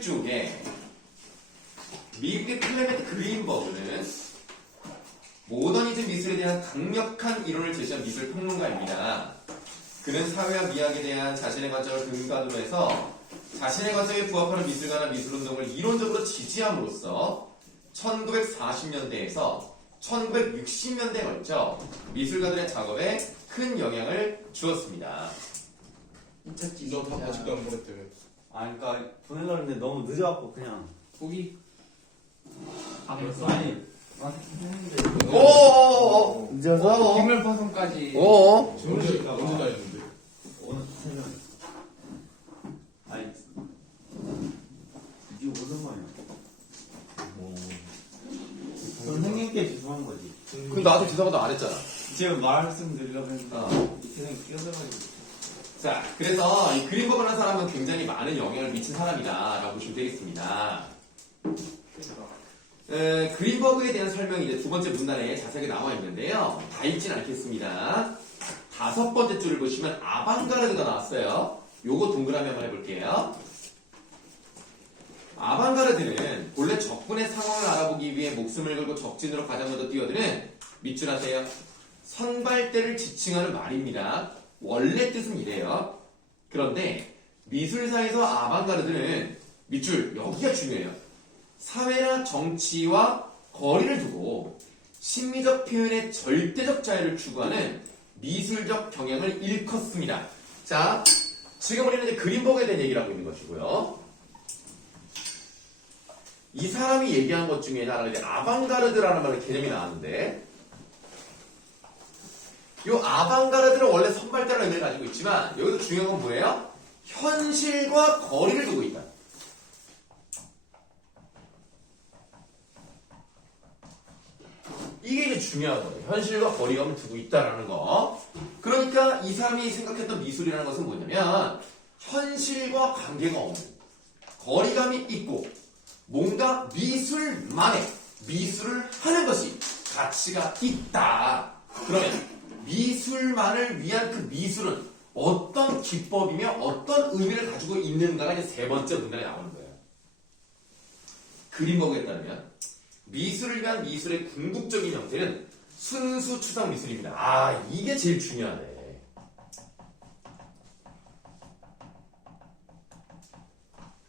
쪽에 미국의 클레멘트 그린버그는 모더니즘 미술에 대한 강력한 이론을 제시한 미술 평론가입니다. 그는 사회와 미학에 대한 자신의 관점을 근간으로 해서 자신의 관점에 부합하는 미술가나 미술운동을 이론적으로 지지함으로써 1940년대에서 1960년대에 걸쳐 미술가들의 작업에 큰 영향을 주었습니다. 너 다 아직도 안 보냈대 왜? 아, 그러니까 보내려고 했는데 너무 늦어갖고 그냥. 포기? 아니. 오오오오 늦어서? 뒷면 파손까지. 오오 언제 다 했는데? 오늘 새벽. 아니. 이게 무슨 말이야? 선생님께 죄송한 거지. 그럼 나도 지사가 안 했잖아. 제가 말씀드리려고 했는데 선생님 끼어들어가지고. 자, 그래서 이 그린버그라는 사람은 굉장히 많은 영향을 미친 사람이다라고 보시면 되겠습니다. 그린버그에 대한 설명이 이제 두 번째 문단에 자세하게 나와 있는데요. 다 읽진 않겠습니다. 5번째 줄을 보시면 아방가르드가 나왔어요. 요거 동그라미 한번 해볼게요. 아방가르드는 본래 적군의 상황을 알아보기 위해 목숨을 걸고 적진으로 가장 먼저 뛰어드는 밑줄 하세요. 선발대를 지칭하는 말입니다. 원래 뜻은 이래요. 그런데 미술사에서 아방가르드는 밑줄 여기가 중요해요. 사회나 정치와 거리를 두고 심미적 표현의 절대적 자유를 추구하는 미술적 경향을 일컫습니다. 자, 지금 우리는 이제 그린버그에 대한 얘기를 하고 있는 것이고요. 이 사람이 얘기한 것 중에 하나가 이제 아방가르드라는 말의 개념이 나왔는데, 이 아방가르드는 원래 선발대라는 의미를 가지고 있지만 여기서 중요한 건 뭐예요? 현실과 거리를 두고 있다. 이게 이제 중요한 거예요. 현실과 거리감을 두고 있다라는 거. 그러니까 이 사람이 생각했던 미술이라는 것은 뭐냐면 현실과 관계가 없는, 거리감이 있고 뭔가 미술만의 미술을 하는 것이 가치가 있다. 그러면 미술만을 위한 그 미술은 어떤 기법이며 어떤 의미를 가지고 있는가가 이제 세 번째 문단에 나오는 거예요. 그린버그에 따르면 미술을 위한 미술의 궁극적인 형태는 순수 추상 미술입니다. 아, 이게 제일 중요하네.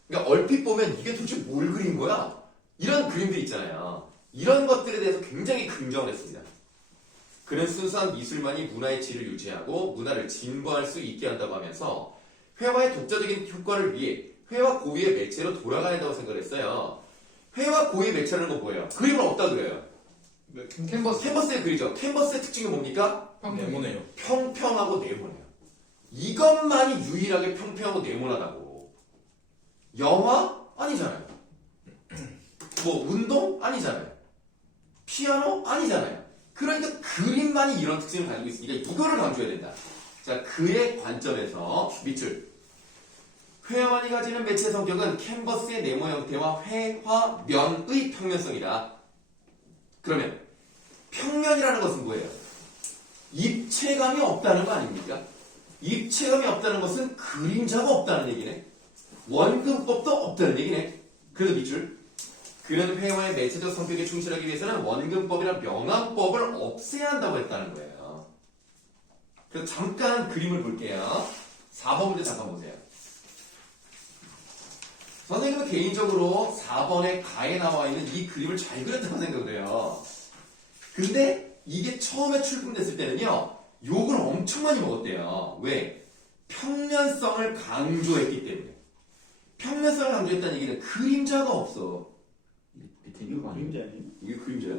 그러니까 얼핏 보면 이게 도대체 뭘 그린 거야? 이런 그림들 있잖아요. 이런 것들에 대해서 굉장히 긍정을 했습니다. 그는 순수한 미술만이 문화의 질을 유지하고 문화를 진보할 수 있게 한다고 하면서 회화의 독자적인 효과를 위해 회화 고유의 매체로 돌아가야 한다고 생각을 했어요. 회화 고유의 매체라는 건 뭐예요? 그림을 어디다 그려요? 캔버스에 그리죠. 캔버스의 특징이 뭡니까? 네모네요. 평평하고 네모네요. 이것만이 유일하게 평평하고 네모나다고. 영화? 아니잖아요. 뭐 운동? 아니잖아요. 피아노? 아니잖아요. 그러니까 그림만이 이런 특징을 가지고 있으니까 이거를 강조해야 된다. 자, 그의 관점에서 밑줄. 회화만이 가지는 매체 성격은 캔버스의 네모 형태와 회화면의 평면성이다. 그러면 평면이라는 것은 뭐예요? 입체감이 없다는 거 아닙니까? 입체감이 없다는 것은 그림자가 없다는 얘기네. 원근법도 없다는 얘기네. 그래서 밑줄. 그는 회화의 매체적 성격에 충실하기 위해서는 원근법이나 명암법을 없애야 한다고 했다는 거예요. 그래서 잠깐 그림을 볼게요. 4번 문제 잠깐 보세요. 선생님은 개인적으로 4번에 가에 나와 있는 이 그림을 잘 그렸다고 생각을 해요. 근데 이게 처음에 출품됐을 때는요, 욕을 엄청 많이 먹었대요. 왜? 평면성을 강조했기 때문에. 평면성을 강조했다는 얘기는 그림자가 없어. 밑에 이거 그림자 아니에요? 이게 그림자야?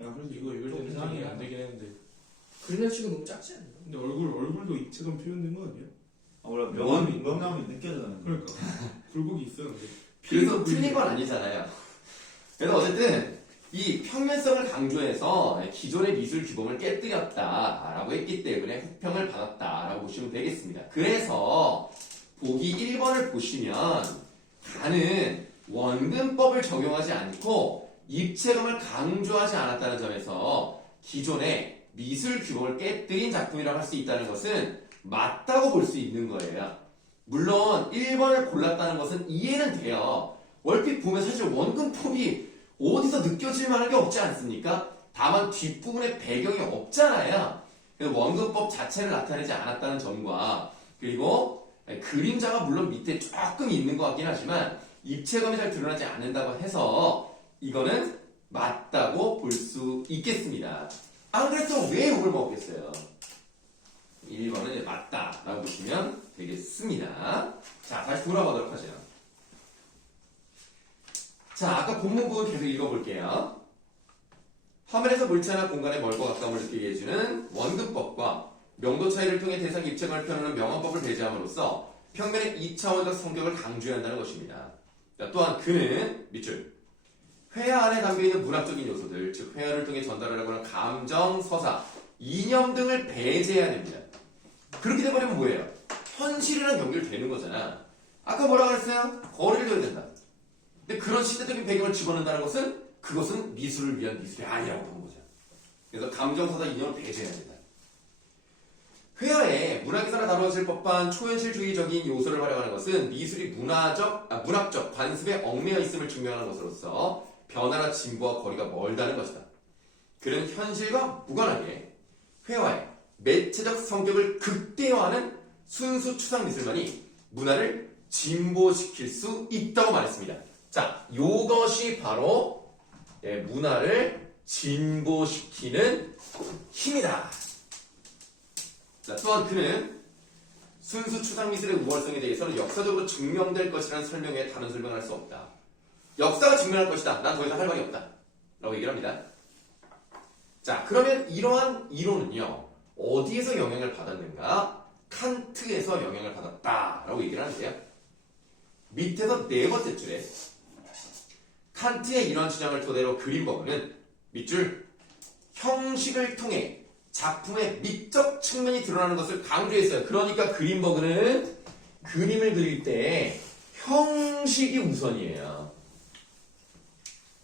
아, 그래서 이거 읽을 때 생각이 안 되긴 했는데. 그림자 치고 너무 작지 않나? 근데 얼굴도 입체감 표현된 거 아니야? 아, 원래 명암이 느껴져요. 그러니까. 굴곡이 있어, 근데. 그래서 틀린 건 아니잖아요. 그래서 어쨌든 이 평면성을 강조해서 기존의 미술 규범을 깨뜨렸다라고 했기 때문에 혹평을 받았다라고 보시면 되겠습니다. 그래서 보기 1번을 보시면 가는 원근법을 적용하지 않고 입체감을 강조하지 않았다는 점에서 기존의 미술 규범을 깨뜨린 작품이라고 할 수 있다는 것은 맞다고 볼 수 있는 거예요. 물론 1번을 골랐다는 것은 이해는 돼요. 얼핏 보면 사실 원근법이 어디서 느껴질 만한 게 없지 않습니까? 다만 뒷부분에 배경이 없잖아요. 그래서 원근법 자체를 나타내지 않았다는 점과 그리고 그림자가 물론 밑에 조금 있는 것 같긴 하지만 입체감이 잘 드러나지 않는다고 해서 이거는 맞다고 볼 수 있겠습니다. 안 그래서 왜 욕을 먹겠어요? 1번은 맞다라고 보시면 되겠습니다. 자, 다시 돌아가도록 하죠. 자, 아까 본문 부분 계속 읽어볼게요. 화면에서 물체나 공간의 멀고 가까움을 느끼게 해주는 원근법과 명도 차이를 통해 대상 입체감을 표현하는 명암법을 배제함으로써 평면의 2차원적 성격을 강조한다는 것입니다. 자, 또한 그는 밑줄 회화 안에 담겨있는 문학적인 요소들, 즉 회화를 통해 전달하려고 하는 감정, 서사, 이념 등을 배제해야 됩니다. 그렇게 돼버리면 뭐예요? 현실이랑 연결되는 거잖아. 아까 뭐라 그랬어요? 거리를 둬야 된다. 근데 그런 시대적인 배경을 집어넣는다는 것은 그것은 미술을 위한 미술이 아니라고 본 거죠. 그래서 감정, 서사, 이념을 배제해야 된다. 회화에 문학에서나 다루어질 법한 초현실주의적인 요소를 활용하는 것은 미술이 문학적 관습에 얽매여 있음을 증명하는 것으로서 변화나 진보와 거리가 멀다는 것이다. 그는 현실과 무관하게 회화의 매체적 성격을 극대화하는 순수 추상 미술만이 문화를 진보시킬 수 있다고 말했습니다. 자, 요것이 바로 문화를 진보시키는 힘이다. 자, 또한 그는 순수 추상 미술의 우월성에 대해서는 역사적으로 증명될 것이라는 설명 외에 다른 설명을 할 수 없다. 역사가 증명할 것이다. 난 더 이상 할 말이 없다. 라고 얘기를 합니다. 자, 그러면 이러한 이론은요, 어디에서 영향을 받았는가? 칸트에서 영향을 받았다. 라고 얘기를 하는데요. 밑에서 네 번째 줄에 칸트의 이러한 주장을 토대로 그린버그는 밑줄 형식을 통해 작품의 미적 측면이 드러나는 것을 강조했어요. 그러니까 그린버그는 그림을 그릴 때 형식이 우선이에요.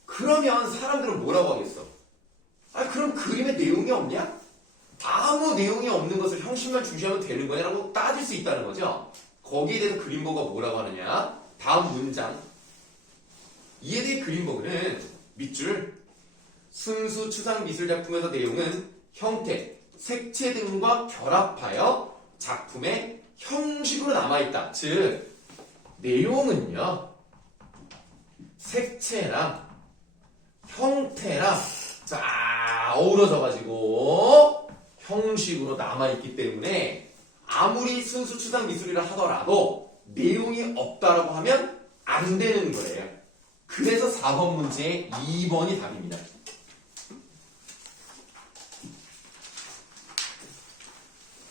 그러면 사람들은 뭐라고 하겠어? 아, 그럼 그림에 내용이 없냐? 아무 내용이 없는 것을 형식만 중시하면 되는 거냐라고 따질 수 있다는 거죠. 거기에 대해서 그린버그가 뭐라고 하느냐? 다음 문장. 이에 대해 그린버그는 밑줄 순수 추상 미술 작품에서 내용은 형태, 색채 등과 결합하여 작품의 형식으로 남아있다. 즉, 내용은요, 색채랑 형태랑 쫙 어우러져가지고 형식으로 남아있기 때문에 아무리 순수 추상 미술이라 하더라도 내용이 없다라고 하면 안 되는 거예요. 그래서 4번 문제의 2번이 답입니다.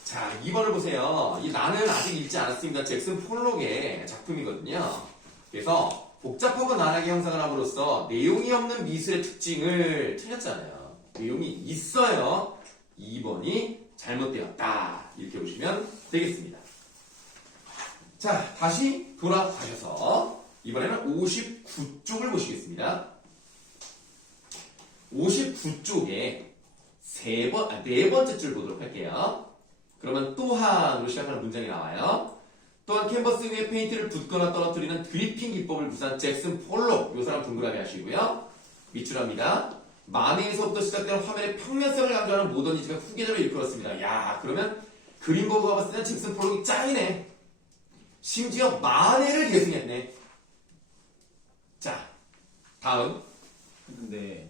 자, 2번을 보세요. 이 나는 아직 읽지 않았습니다. 잭슨 폴록의 작품이거든요. 그래서 복잡하고 난하게 형상을 함으로써 내용이 없는 미술의 특징을 틀렸잖아요. 내용이 있어요. 2번이 잘못되었다. 이렇게 보시면 되겠습니다. 자, 다시 돌아가셔서 이번에는 59쪽을 보시겠습니다. 59쪽에 네 번째 줄 보도록 할게요. 그러면 또한으로 시작하는 문장이 나와요. 또한 캔버스 위에 페인트를 붓거나 떨어뜨리는 드리핑 기법을 구사한 잭슨 폴록, 요 사람 동그라미 하시고요. 밑줄합니다. 마네에서부터 시작되는 화면의 평면성을 강조하는 모더니즘의 후계자를 일컬었습니다. 야, 그러면 그린버그가 봤을 때는 잭슨 폴록이 짱이네. 심지어 마네를 계승했네. 자, 다음. 근데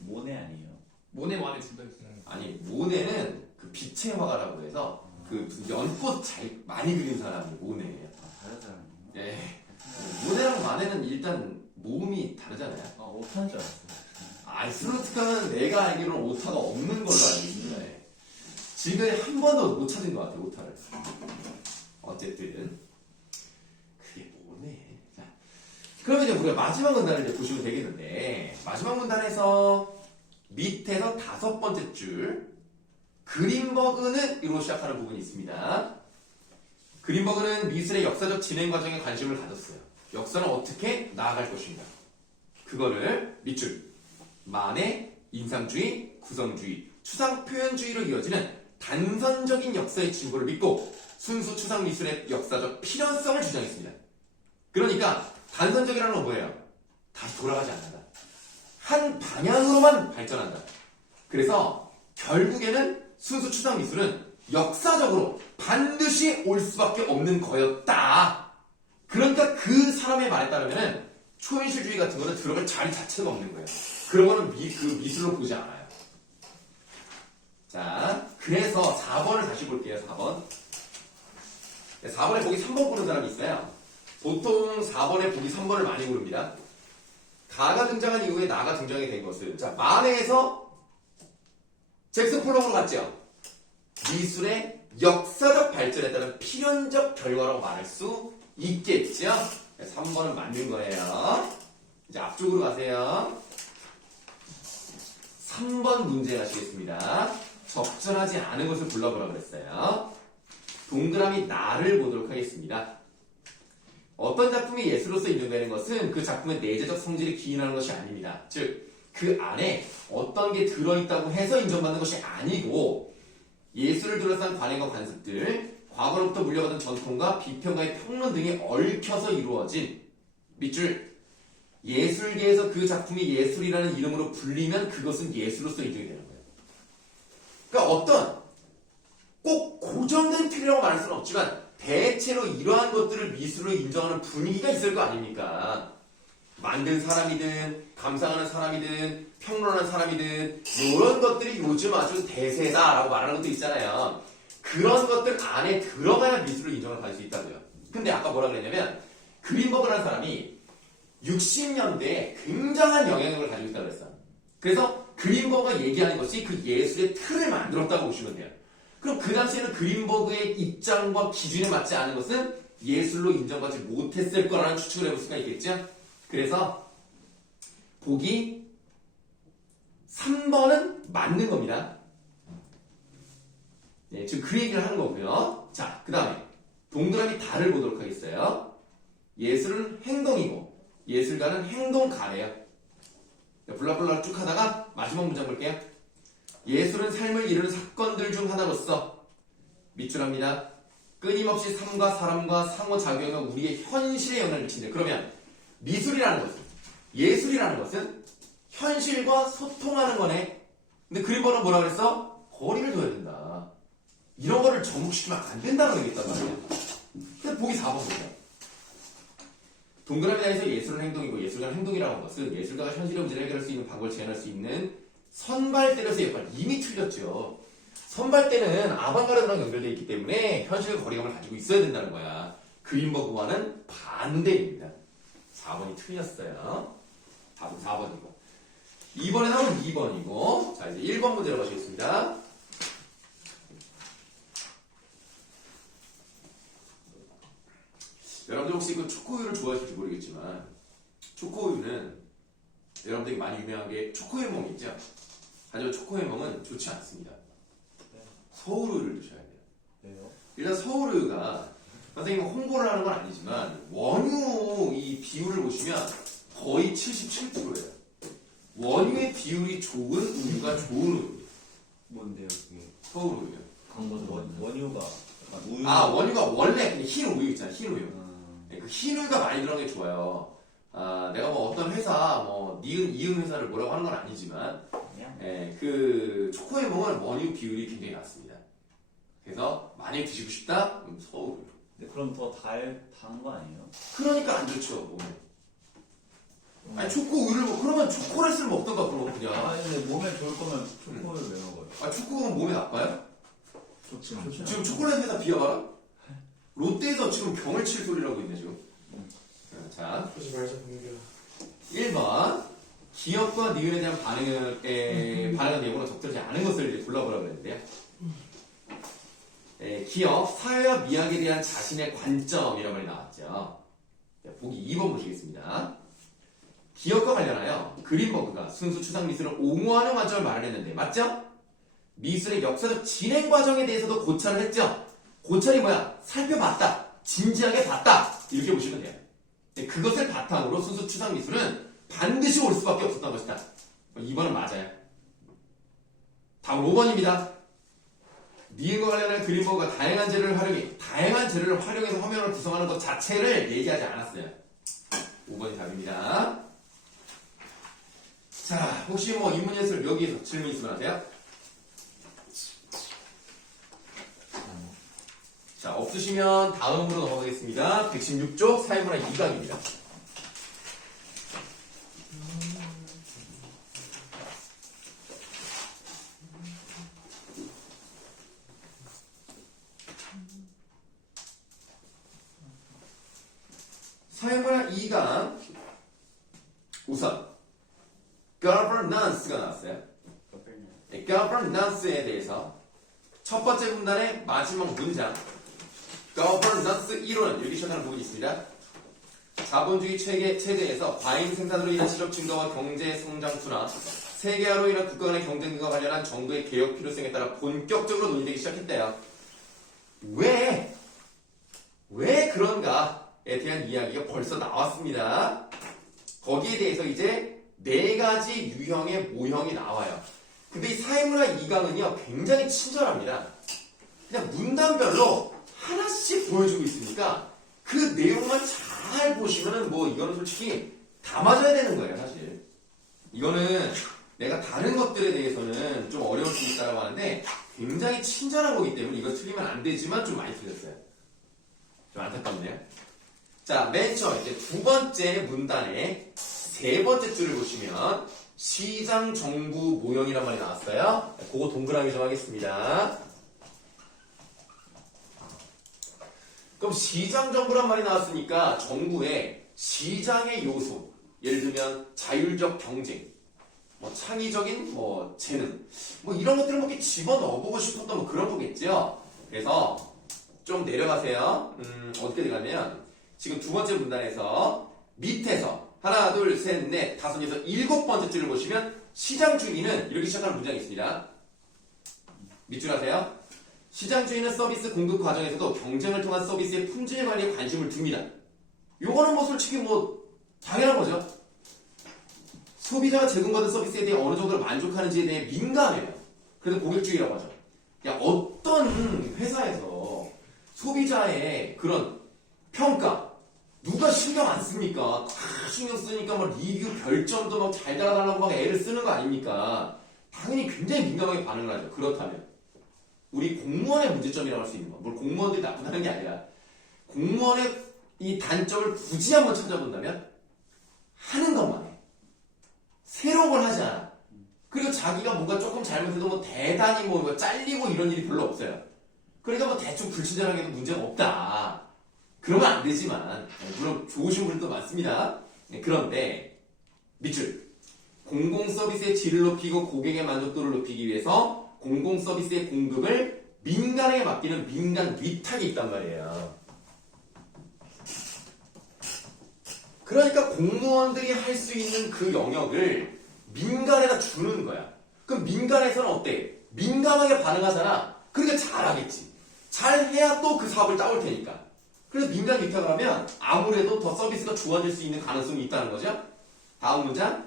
모네 아니에요? 모네 만에 준다 했어요. 아니, 모네는 그 빛의 화가라고 해서 그 무슨 연꽃 잘 많이 그린 사람이 모네예요. 다른 사람이요? 네. 모네랑 마네는 일단 모음이 다르잖아요. 아, 오타인 줄 알았어요. 아이슬로트카는 내가 알기로는 오타가 없는 걸로 알고 있습니다. 네. 지금 한 번도 못 찾은 것 같아요, 오타를. 어쨌든 그게 뭐네. 자, 그러면 이제 우리가 마지막 문단을 이제 보시면 되겠는데, 마지막 문단에서 밑에서 5번째 줄 그린버그는 이로 시작하는 부분이 있습니다. 그린버그는 미술의 역사적 진행 과정에 관심을 가졌어요. 역사는 어떻게 나아갈 것인가. 그거를 밑줄 마네, 인상주의, 구성주의, 추상 표현주의로 이어지는 단선적인 역사의 진보를 믿고 순수 추상 미술의 역사적 필연성을 주장했습니다. 그러니까 단선적이라는 건 뭐예요? 다시 돌아가지 않는다. 한 방향으로만 발전한다. 그래서 결국에는 순수 추상 미술은 역사적으로 반드시 올 수밖에 없는 거였다. 그러니까 그 사람의 말에 따르면 초현실주의 같은 거는 들어갈 자리 자체가 없는 거예요. 그런 거는 그 미술로 보지 않아요. 자, 그래서 4번을 다시 볼게요. 4번. 4번에 보기 3번 고른 사람이 있어요. 보통 4번에 보기 3번을 많이 고릅니다. 가가 등장한 이후에 나가 등장이 된 것은, 자, 만해에서 잭슨 폴록으로 갔죠. 미술의 역사적 발전에 따른 필연적 결과라고 말할 수 있겠죠. 3번은 맞는 거예요. 이제 앞쪽으로 가세요. 3번 문제 가시겠습니다. 적절하지 않은 것을 골라보라고 그랬어요. 동그라미 나를 보도록 하겠습니다. 어떤 작품이 예술로서 인정되는 것은 그 작품의 내재적 성질을 기인하는 것이 아닙니다. 즉, 그 안에 어떤 게 들어있다고 해서 인정받는 것이 아니고 예술을 둘러싼 관행과 관습들, 과거로부터 물려받은 전통과 비평가의 평론 등이 얽혀서 이루어진 밑줄 예술계에서 그 작품이 예술이라는 이름으로 불리면 그것은 예술로서 인정이 되는 거예요. 그러니까 어떤 꼭 고정된 틀이라고 말할 수는 없지만 대체로 이러한 것들을 미술로 인정하는 분위기가 있을 거 아닙니까? 만든 사람이든 감상하는 사람이든 평론하는 사람이든 이런 것들이 요즘 아주 대세다라고 말하는 것도 있잖아요. 그런 것들 안에 들어가야 미술로 인정을 받을 수 있다고요. 근데 아까 뭐라 그랬냐면 그린버그라는 사람이 60년대에 굉장한 영향력을 가지고 있다고 그랬어. 그래서 그린버그가 얘기하는 것이 그 예술의 틀을 만들었다고 보시면 돼요. 그럼 그 당시에는 그린버그의 입장과 기준에 맞지 않은 것은 예술로 인정받지 못했을 거라는 추측을 해볼 수가 있겠죠. 그래서 보기 3번은 맞는 겁니다. 네, 지금 그 얘기를 하는 거고요. 자, 그 다음에 동그라미 달을 보도록 하겠어요. 예술은 행동이고 예술가는 행동가래요. 블라블라 쭉 하다가 마지막 문장 볼게요. 예술은 삶을 이루는 사건들 중 하나로서 밑줄합니다. 끊임없이 삶과 사람과 상호작용과 우리의 현실에 영향을 미친다. 그러면 미술이라는 것은, 예술이라는 것은 현실과 소통하는 거네. 근데 그린버그는 뭐라 그랬어? 거리를 둬야 된다. 이런 거를 접목시키면 안 된다고 얘기했단 말이야. 근데 보기 4번 보세요. 동그라미 안에서 예술은 행동이고 예술가는 행동이라고 한 것은 예술가가 현실의 문제를 해결할 수 있는 방법을 제안할 수 있는 선발대로서의 역할. 이미 틀렸죠. 선발대는 아방가르드랑 연결되어 있기 때문에 현실과 거리감을 가지고 있어야 된다는 거야. 그린버그와는 반대입니다. 4번이 틀렸어요. 답은 4번이고. 2번에 나오면 2번이고. 자, 이제 1번 문제로 가시겠습니다. 여러분들 혹시 그 초코우유를 좋아하실지 모르겠지만 초코우유는 여러분들이 많이 유명한 게 초코해몽 있죠? 하지만 초코해몽은 좋지 않습니다. 서울우유를 드셔야 돼요. 왜요? 일단 서울우유가 선생님이 홍보를 하는 건 아니지만 원유 이 비율을 보시면 거의 77%예요. 원유의 비율이 좋은 우유가 좋은 우유. 뭔데요 그게? 서울우유. 원유가 약간 우유. 아, 원유가 원래 그냥 흰 우유 있잖아. 흰 우유. 그 흰 우유가 많이 들어간 게 좋아요. 아, 내가 뭐 어떤 회사, 뭐 니은 이응 회사를 뭐라고 하는 건 아니지만, 그 초코해몽은 원유 비율이 굉장히 낮습니다. 그래서 만약에 드시고 싶다, 그럼 서울우유. 네, 그럼 더 단 거 아니에요? 그러니까 안 좋죠, 몸에. 아니 초코우유를 뭐 그러면 초콜릿을 먹던가 그럼 그냥. 아니 근데 몸에 좋을 거면 초코를 왜 먹어요? 아 초코우유는 몸에 나빠요? 좋지. 지금 초콜릿 회사 비워봐라. 롯데에서 지금 병을 칠 소리라고 있네 지금. 자, 그러지 말자 공개야. 1번 기업과 니은에 대한 반응한 예고는 적절하지 않은 것을 이제 골라보라고 했는데요. 기업, 사회와 미학에 대한 자신의 관점이라는 말이 나왔죠. 보기 2번 보시겠습니다. 기업과 관련하여 그린버그가 순수 추상 미술을 옹호하는 관점을 말했는데 맞죠? 미술의 역사적 진행 과정에 대해서도 고찰을 했죠. 고찰이 뭐야? 살펴봤다. 진지하게 봤다. 이렇게 보시면 돼요. 그것을 바탕으로 순수 추상 미술은 반드시 올 수밖에 없었던 것이다. 2번은 맞아요. 다음 5번입니다. 니은과 관련한 그림본과 다양한 재료를 활용해서 화면을 구성하는 것 자체를 얘기하지 않았어요. 5번이 답입니다. 자, 혹시 뭐 인문예술 여기에서 질문 있으면 하세요? 자, 없으시면 다음으로 넘어가겠습니다. 116쪽 사회문화 2강입니다. 사회문화 2강 우선 governance가 나왔어요. 네, governance에 대해서 첫 번째 문단의 마지막 문장 governance 이론은 여기 시작하는 부분이 있습니다. 자본주의 체계에서 과잉 생산으로 인한 실업 증가와 경제 성장 둔화, 세계화로 인한 국가 간의 경쟁과 관련한 정부의 개혁 필요성에 따라 본격적으로 논의되기 시작했대요. 왜 그런가에 대한 이야기가 벌써 나왔습니다. 거기에 대해서 이제 4가지 유형의 모형이 나와요. 근데 이 사회문화 2강은요 굉장히 친절합니다. 그냥 문단별로 하나씩 보여주고 있으니까 그 내용만 잘 보시면은 뭐 이거는 솔직히 다 맞아야 되는 거예요. 사실 이거는 내가 다른 것들에 대해서는 좀 어려울 수 있다고 하는데 굉장히 친절한 거기 때문에 이거 틀리면 안 되지만 좀 많이 틀렸어요. 좀 안타깝네요. 자, 맨 처음 이제 두 번째 문단의 세 번째 줄을 보시면 시장 정부 모형이란 말이 나왔어요. 그거 동그라미 좀 하겠습니다. 그럼 시장 정부란 말이 나왔으니까 정부의 시장의 요소, 예를 들면 자율적 경쟁, 뭐 창의적인 뭐 재능, 뭐 이런 것들을 뭐 이렇게 집어 넣어보고 싶었던 뭐 그런 거겠죠. 그래서 좀 내려가세요. 어떻게 되냐면 지금 두 번째 문단에서 밑에서 하나, 둘, 셋, 넷, 다섯, 여섯, 7번째 줄을 보시면 시장주의는 이렇게 시작하는 문장이 있습니다. 밑줄 하세요. 시장주의는 서비스 공급 과정에서도 경쟁을 통한 서비스의 품질 관리에 관심을 둡니다. 요거는 뭐 솔직히 뭐 당연한 거죠. 소비자가 제공받은 서비스에 대해 어느 정도로 만족하는지에 대해 민감해요. 그래서 고객주의라고 하죠. 야, 어떤 회사에서 소비자의 그런 평가 누가 신경 안 씁니까? 다 신경 쓰니까 막 리뷰 별점도 막 잘 달아달라고 막 애를 쓰는 거 아닙니까? 당연히 굉장히 민감하게 반응을 하죠. 그렇다면 우리 공무원의 문제점이라고 할 수 있는 거. 뭘 공무원들이 나쁘다는 게 아니라 공무원의 이 단점을 굳이 한번 찾아본다면 하는 것만 해. 새로운 걸 하지 않아. 그리고 자기가 뭔가 조금 잘못해도 뭐 대단히 뭐 잘리고 이런 일이 별로 없어요. 그러니까 뭐 대충 불친절하게 해도 문제가 없다. 그러면 안 되지만 물론 좋으신 분들도 많습니다. 그런데 밑줄 공공 서비스의 질을 높이고 고객의 만족도를 높이기 위해서 공공 서비스의 공급을 민간에게 맡기는 민간 위탁이 있단 말이에요. 그러니까 공무원들이 할 수 있는 그 영역을 민간에다 주는 거야. 그럼 민간에서는 어때? 민감하게 반응하잖아. 그러니까 잘하겠지. 잘해야 또 그 사업을 따올 테니까. 그래서 민간 위탁을 하면 아무래도 더 서비스가 좋아질 수 있는 가능성이 있다는 거죠. 다음 문장.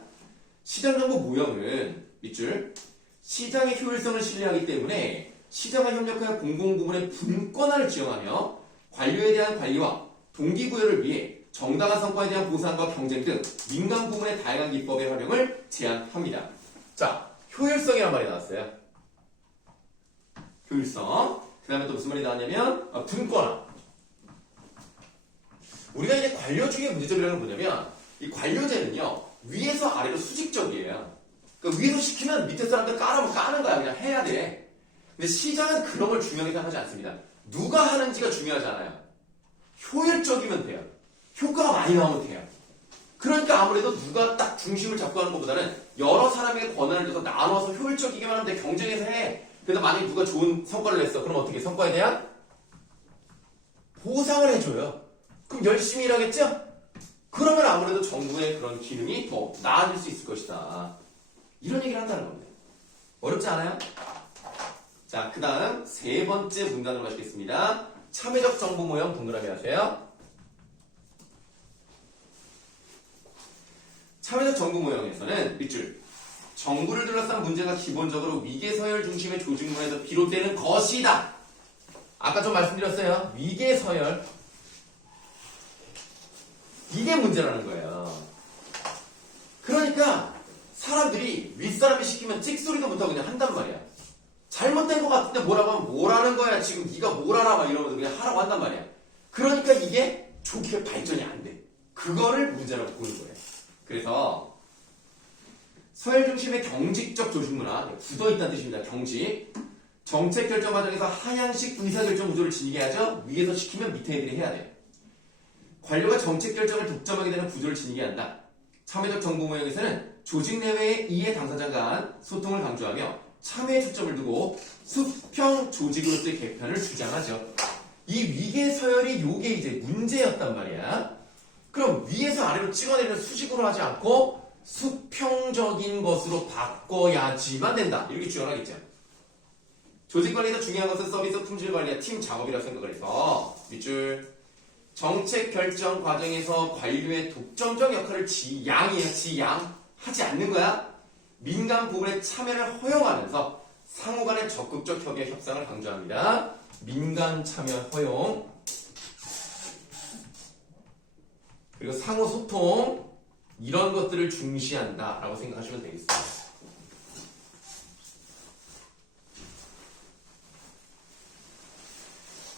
시장정보 모형은 밑줄 시장의 효율성을 신뢰하기 때문에 시장과 협력하여 공공부문의 분권화를 지향하며 관료에 대한 관리와 동기부여를 위해 정당한 성과에 대한 보상과 경쟁 등 민간 부문의 다양한 기법의 활용을 제한합니다. 자, 효율성이란 말이 나왔어요. 효율성. 그 다음에 또 무슨 말이 나왔냐면 분권화. 우리가 이제 관료주의의 문제점이라는 건 뭐냐면 이 관료제는요 위에서 아래로 수직적이에요. 그러니까 위에서 시키면 밑에 사람들 까라면 까는 거야. 그냥 해야 돼. 근데 시장은 그런 걸 중요하게 생각하지 않습니다. 누가 하는지가 중요하지 않아요. 효율적이면 돼요. 효과가 많이 나오면 돼요. 그러니까 아무래도 누가 딱 중심을 잡고 하는 것보다는 여러 사람에게 권한을 줘서 나눠서 효율적이게만 하면 돼. 경쟁해서 해. 그래서 만약에 누가 좋은 성과를 냈어. 그럼 어떻게? 성과에 대한 보상을 해줘요. 그럼 열심히 일하겠죠? 그러면 아무래도 정부의 그런 기능이 더 나아질 수 있을 것이다. 이런 얘기를 한다는 겁니다. 어렵지 않아요? 자, 그 다음 세 번째 문단으로 가시겠습니다. 참여적 정보 모형 동그라미 하세요. 참여적 정보 모형에서는 밑줄 정부를 둘러싼 문제가 기본적으로 위계서열 중심의 조직문화에서 비롯되는 것이다. 아까 좀 말씀드렸어요. 위계서열. 이게 문제라는 거예요. 그러니까 사람들이 윗사람이 시키면 찍소리도 못하고 그냥 한단 말이야. 잘못된 것 같은데 뭐라고 하면 뭐라는 거야. 지금 네가 뭘 알아 막 이러면서 그냥 하라고 한단 말이야. 그러니까 이게 좋게 발전이 안 돼. 그거를 문제라고 보는 거예요. 그래서 서열 중심의 경직적 조직문화, 굳어있다는 뜻입니다. 경직. 정책 결정 과정에서 하향식 의사결정 구조를 지니게 하죠. 위에서 시키면 밑에 애들이 해야 돼. 관료가 정책 결정을 독점하게 되는 구조를 지니게 한다. 참여적 정보 모형에서는 조직 내외의 이해 당사자 간 소통을 강조하며 참여에 초점을 두고 수평 조직으로서의 개편을 주장하죠. 이 위계 서열이 요게 이제 문제였단 말이야. 그럼 위에서 아래로 찍어내리는 수직으로 하지 않고 수평적인 것으로 바꿔야지만 된다. 이렇게 주장하겠죠. 조직 관리에서 중요한 것은 서비스 품질 관리와 팀 작업이라고 생각을 해서 밑줄 정책 결정 과정에서 관료의 독점적 역할을 지양이에요. 지양. 하지 않는 거야. 민간 부분의 참여를 허용하면서 상호 간의 적극적 협의와 협상을 강조합니다. 민간 참여 허용. 그리고 상호 소통. 이런 것들을 중시한다라고 생각하시면 되겠습니다.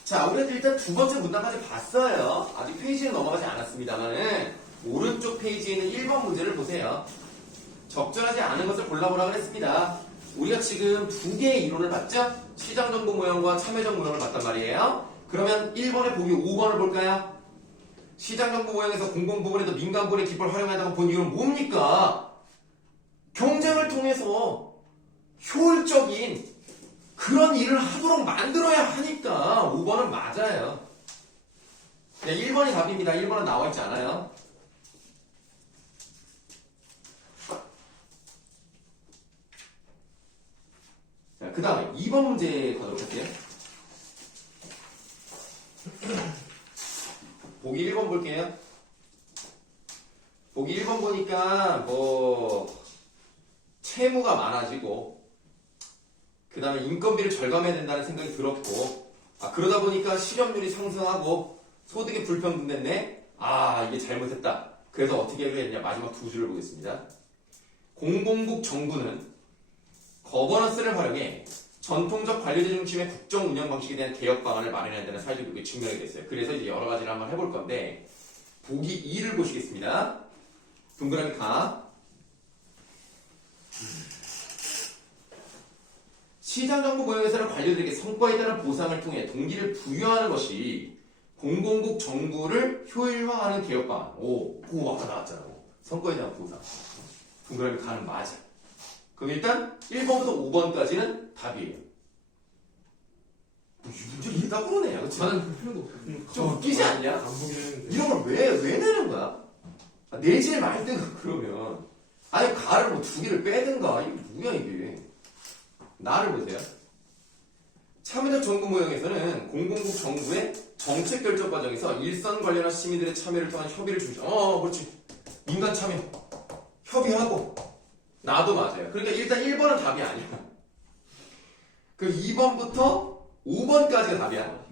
자, 우리는 일단 두 번째 문단까지 봤어요. 아직 페이지는 넘어가지 않았습니다만은 오른쪽 페이지에 있는 1번 문제를 보세요. 적절하지 않은 것을 골라보라고 했습니다. 우리가 지금 두 개의 이론을 봤죠? 시장정보 모형과 참여적 모형을 봤단 말이에요. 그러면 1번에 보기 5번을 볼까요? 시장정보 모형에서 공공부문에도 민간부문의 기법을 활용한다고 본 이유는 뭡니까? 경쟁을 통해서 효율적인 그런 일을 하도록 만들어야 하니까 5번은 맞아요. 네, 1번이 답입니다. 1번은 나와 있지 않아요. 자, 그 다음에 2번 문제 가도록 할게요. 보기 1번 볼게요. 보기 1번 보니까 뭐 채무가 많아지고 그 다음에 인건비를 절감해야 된다는 생각이 들었고 그러다 보니까 실업률이 상승하고 소득이 불평등됐네. 이게 잘못했다. 그래서 어떻게 해야 되냐. 마지막 두 줄을 보겠습니다. 공공국 정부는 거버넌스를 활용해 전통적 관료제 중심의 국정 운영 방식에 대한 개혁 방안을 마련해야 되는 사회적 요구에 증명이 됐어요. 그래서 이제 여러 가지를 한번 해볼 건데 보기 2를 보시겠습니다. 동그라미 가. 시장정보 모형에서는 관료들에게 성과에 따른 보상을 통해 동기를 부여하는 것이 공공국 정부를 효율화하는 개혁 방안. 그거 아까 나왔잖아. 성과에 대한 보상. 동그라미 가는 맞아. 그럼 일단 1번부터 5번까지는 답이에요. 이 문제 읽다 그러네. 그치? 나는 볼 필요도 없어. 좀 웃기지 않냐? 안 보긴 했는데. 이런 걸 왜 내는 거야? 내질 말든가 그러면. 아니 가를 뭐 두 개를 빼든가. 이게 뭐야 이게. 나를 보세요. 참여적 정부 모형에서는 공공국 정부의 정책 결정 과정에서 일선 관련한 시민들의 참여를 통한 협의를 중시. 그렇지. 민간 참여. 협의하고. 나도 맞아요. 그러니까 일단 1번은 답이 아니야. 그 2번부터 5번까지가 답이야.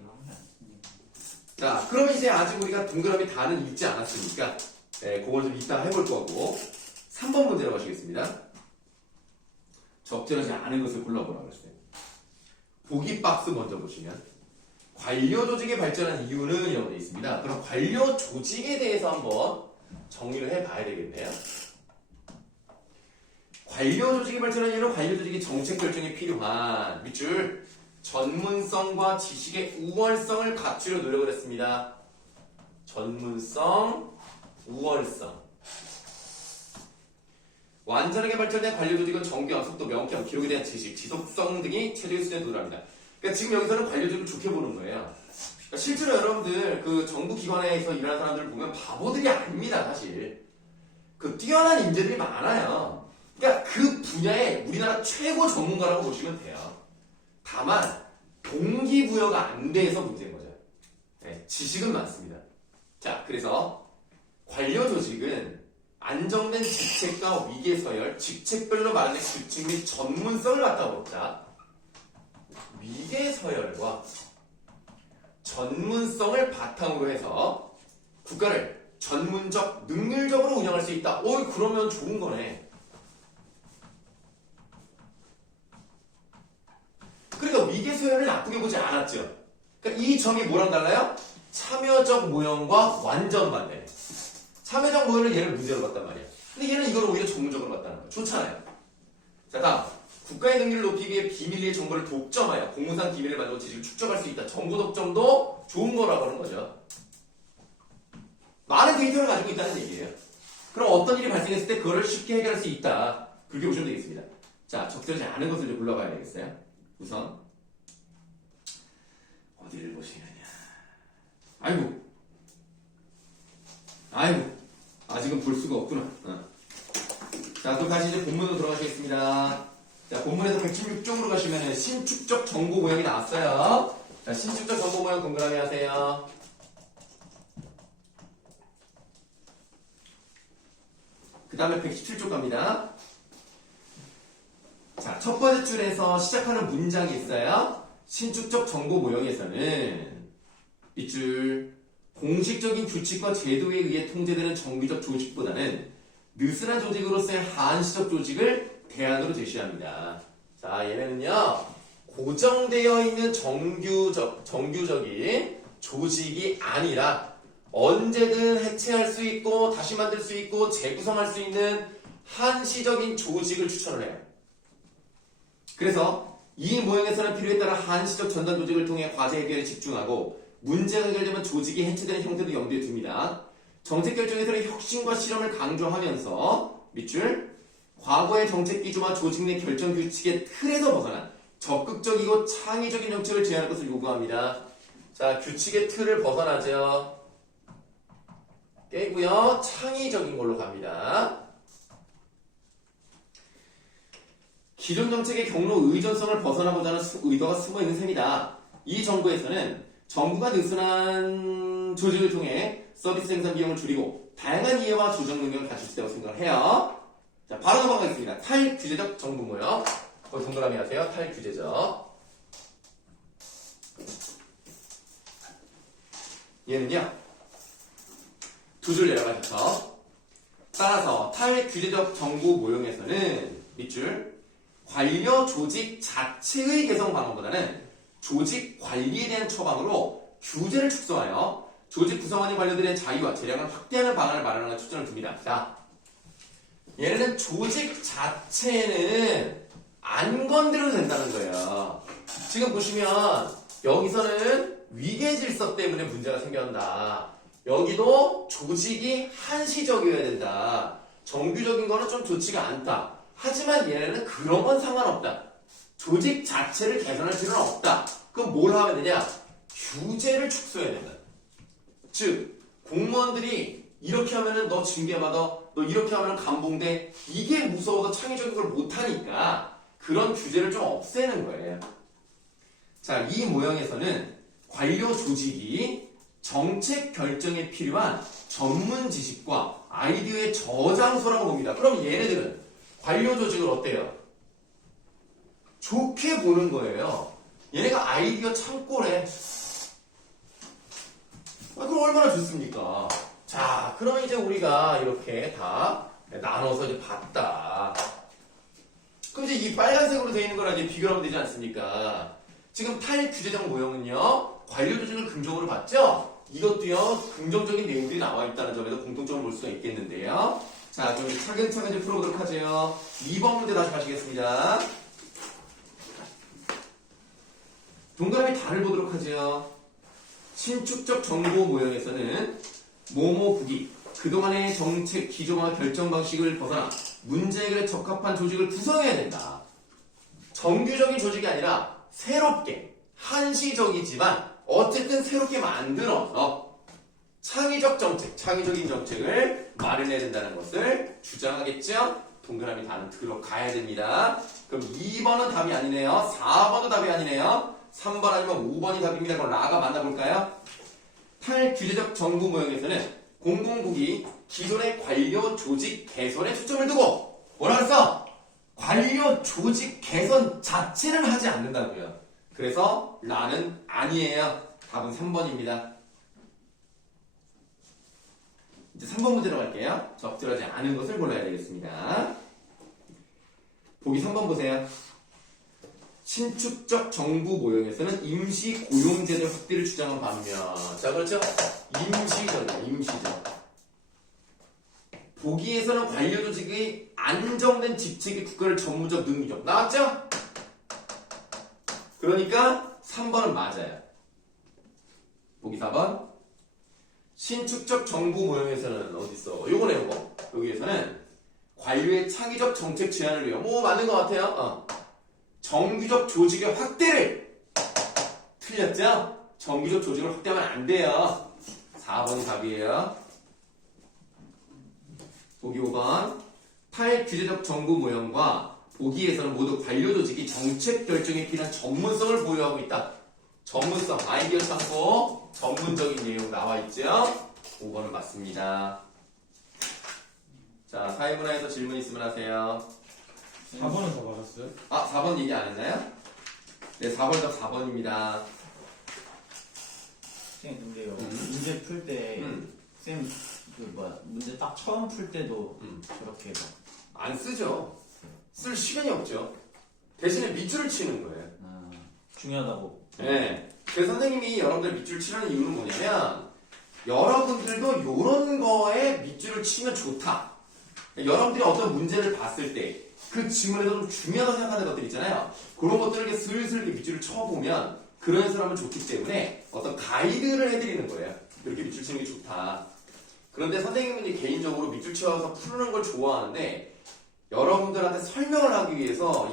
자, 그러면 이제 아직 우리가 동그라미 다는 읽지 않았으니까 그걸 좀 이따 해볼 거고 3번 문제로 가시겠습니다. 적절하지 않은 것을 골라보라고 했어요. 보기 박스 먼저 보시면 관료 조직이 발전한 이유는 이라고 되어 있습니다. 그럼 관료 조직에 대해서 한번 정리를 해봐야 되겠네요. 관료 조직이 발전한 이유는 관료 조직이 정책 결정에 필요한 밑줄 전문성과 지식의 우월성을 갖추려 노력을 했습니다. 전문성, 우월성. 완전하게 발전된 관료 조직은 정교함, 속도, 명쾌함, 기록에 대한 지식, 지속성 등이 최적의 수준에 도달합니다. 그러니까 지금 여기서는 관료 조직을 좋게 보는 거예요. 그러니까 실제로 여러분들 그 정부 기관에서 일하는 사람들을 보면 바보들이 아닙니다, 사실. 그 뛰어난 인재들이 많아요. 그러니까 그 분야에 우리나라 최고 전문가라고 보시면 돼요. 다만 동기부여가 안 돼서 문제인 거죠. 지식은 많습니다. 자, 그래서 관료 조직은 안정된 직책과 위계 서열, 직책별로 말하는 규칙 및 전문성을 갖다 보자. 위계 서열과 전문성을 바탕으로 해서 국가를 전문적, 능률적으로 운영할 수 있다. 그러면 좋은 거네. 그러니까 위계 서열을 나쁘게 보지 않았죠. 그러니까 이 점이 뭐랑 달라요? 참여적 모형과 완전 반대. 참여적 모형은 얘를 문제로 봤단 말이야. 근데 얘는 이걸 오히려 전문적으로 봤다는 거야. 좋잖아요. 자, 다음. 국가의 능률을 높이기 위해 비밀리에 정보를 독점하여 공무상 기밀을 만들고 지식을 축적할 수 있다. 정보 독점도 좋은 거라고 하는 거죠. 많은 데이터를 가지고 있다는 얘기예요. 그럼 어떤 일이 발생했을 때 그거를 쉽게 해결할 수 있다. 그렇게 보시면 되겠습니다. 자, 적절하지 않은 것을 좀 골라봐야 되겠어요. 우선 어디를 보시느냐. 아이고 아직은 볼 수가 없구나. 자, 그럼 다시 이제 본문으로 돌아가시겠습니다. 자, 본문에서 116쪽으로 가시면 신축적 정보 모형이 나왔어요. 자, 신축적 정보 모형 동그라미 하세요. 그 다음에 117쪽 갑니다. 자, 첫 번째 줄에서 시작하는 문장이 있어요. 신축적 정보 모형에서는 빗줄 공식적인 규칙과 제도에 의해 통제되는 정규적 조직보다는 느슨한 조직으로서의 한시적 조직을 대안으로 제시합니다. 자, 얘네는요, 고정되어 있는 정규적인 조직이 아니라 언제든 해체할 수 있고 다시 만들 수 있고 재구성할 수 있는 한시적인 조직을 추천을 해요. 그래서 이 모형에서는 필요에 따라 한시적 전단 조직을 통해 과제 해결에 집중하고 문제가 해결되면 조직이 해체되는 형태도 염두에 둡니다. 정책 결정에서는 혁신과 실험을 강조하면서 밑줄 과거의 정책 기조와 조직 내 결정 규칙의 틀에서 벗어난 적극적이고 창의적인 정책을 제안할 것을 요구합니다. 자, 규칙의 틀을 벗어나죠. 깨고요. 창의적인 걸로 갑니다. 기존 정책의 경로 의존성을 벗어나고자 하는 의도가 숨어있는 셈이다. 이 정부에서는 정부가 느슨한 조직을 통해 서비스 생산 비용을 줄이고 다양한 이해와 조정 능력을 갖출 수 있다고 생각을 해요. 자, 바로 넘어가겠습니다. 탈규제적 정부 모형. 거기 동그라미 하세요. 탈규제적. 얘는요, 두 줄 내려가셔서 따라서 탈규제적 정부 모형에서는 밑줄 관료 조직 자체의 개선 방안보다는 조직 관리에 대한 처방으로 규제를 축소하여 조직 구성원인 관료들의 자유와 재량을 확대하는 방안을 마련하는 초점을 둡니다. 자, 얘네는 조직 자체는 안 건드려도 된다는 거예요. 지금 보시면 여기서는 위계 질서 때문에 문제가 생겼다. 여기도 조직이 한시적이어야 된다. 정규적인 거는 좀 좋지가 않다. 하지만 얘네는 그런 건 상관없다. 조직 자체를 개선할 필요는 없다. 그럼 뭘 하면 되냐? 규제를 축소해야 된다. 즉, 공무원들이 이렇게 하면은 너 징계받아, 너 이렇게 하면은 감봉돼. 이게 무서워서 창의적인 걸 못하니까 그런 규제를 좀 없애는 거예요. 자, 이 모형에서는 관료 조직이 정책 결정에 필요한 전문 지식과 아이디어의 저장소라고 봅니다. 그럼 얘네들은 관료 조직을 어때요? 좋게 보는 거예요. 얘네가 아이디어 창고래. 그럼 얼마나 좋습니까? 자, 그럼 이제 우리가 이렇게 다 나눠서 이제 봤다. 그럼 이제 이 빨간색으로 되어 있는 거랑 이제 비교하면 되지 않습니까? 지금 탈규제적 모형은요, 관료 조직을 긍정으로 봤죠? 이것도요, 긍정적인 내용들이 나와 있다는 점에서 공통점을 볼 수가 있겠는데요. 자, 그럼 차근차근 이제 풀어보도록 하죠. 2번 문제 다시 가시겠습니다. 동그라미 달을 보도록 하죠. 신축적 정보 모형에서는 모모국이 그동안의 정책 기조와 결정 방식을 벗어나 문제 해결에 적합한 조직을 구성해야 된다. 정규적인 조직이 아니라 새롭게, 한시적이지만 어쨌든 새롭게 만들어서 창의적 정책, 창의적인 정책을 마련해야 된다는 것을 주장하겠죠? 동그라미 단은 들어가야 됩니다. 그럼 2번은 답이 아니네요. 4번도 답이 아니네요. 3번 아니면 5번이 답입니다. 그럼 라가 만나볼까요? 탈규제적 정부 모형에서는 공공국이 기존의 관료 조직 개선에 초점을 두고 뭐라 그랬어? 관료 조직 개선 자체를 하지 않는다고요. 그래서 라는 아니에요. 답은 3번입니다. 이제 3번 문제로 갈게요. 적절하지 않은 것을 골라야 되겠습니다. 보기 3번 보세요. 신축적 정부 모형에서는 임시 고용제도 확대를 주장한 반면, 자 그렇죠? 임시죠. 보기에서는 관료 조직의 안정된 직책이 국가를 전무적 능력 나왔죠? 그러니까 3번은 맞아요. 보기 4번. 신축적 정부 모형에서는 어딨어? 요거네 요거. 여기에서는 관료의 창의적 정책 제안을 위해 뭐 맞는 것 같아요. 정규적 조직의 확대를 틀렸죠? 정규적 조직을 확대하면 안 돼요. 4번이 답이에요. 보기 5번. 탈규제적 정부 모형과 보기에서는 모두 관료 조직이 정책 결정에 필요한 전문성을 보유하고 있다. 전문성, 아이디어 창고, 전문적인 내용 나와 있죠? 5번은 맞습니다. 자, 사회문화에서 질문 있으면 하세요. 4번은 더 맞았어요? 4번 얘기 안 했나요? 네, 4번 더 4번입니다. 쌤 근데요 문제 풀 때 쌤 문제 딱 처음 풀 때도 저렇게 안 쓰죠. 쓸 시간이 없죠. 대신에 밑줄을 치는 거예요. 중요하다고. 네. 그래서 선생님이 여러분들 밑줄 치라는 이유는 뭐냐면 여러분들도 이런 거에 밑줄을 치면 좋다. 여러분들이 어떤 문제를 봤을 때 그 지문에서 좀 중요하다고 생각하는 것들 있잖아요. 그런 것들을 이렇게 슬슬 이렇게 밑줄을 쳐보면 그런 사람은 좋기 때문에 어떤 가이드를 해드리는 거예요. 이렇게 밑줄 치는 게 좋다. 그런데 선생님은 이제 개인적으로 밑줄 치어서 푸는 걸 좋아하는데 여러분들한테 설명을 하기 위해서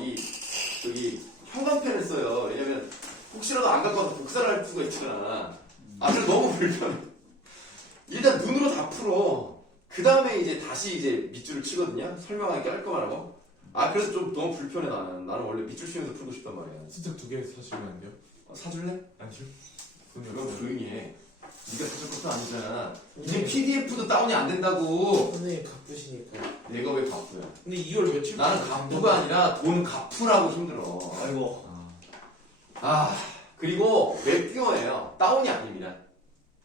저기 형광펜을 써요. 왜냐면 혹시라도 안 갖고 와서 복사를 할 수가 있잖아. 그래서 너무 불편해. 일단 눈으로 다 풀어. 그 다음에 이제 다시 이제 밑줄을 치거든요. 설명하기 깔끔하라고. 그래서 좀 너무 불편해 나는. 나는 원래 밑줄 치면서 풀고 싶단 말이야. 스틱 2개 사시면 안 돼요? 사줄래? 아니요. 그럼 조용히 해. 네가 사줄 것도 아니잖아. 이제 PDF도 다운이 안 된다고. 선생님 바쁘시니까. 내가 왜 바쁘야? 근데 2월 며칠? 나는 갚부가 아니라 돈 갚으라고 힘들어. 아이고. 그리고 웹뷰어예요. 다운이 아닙니다.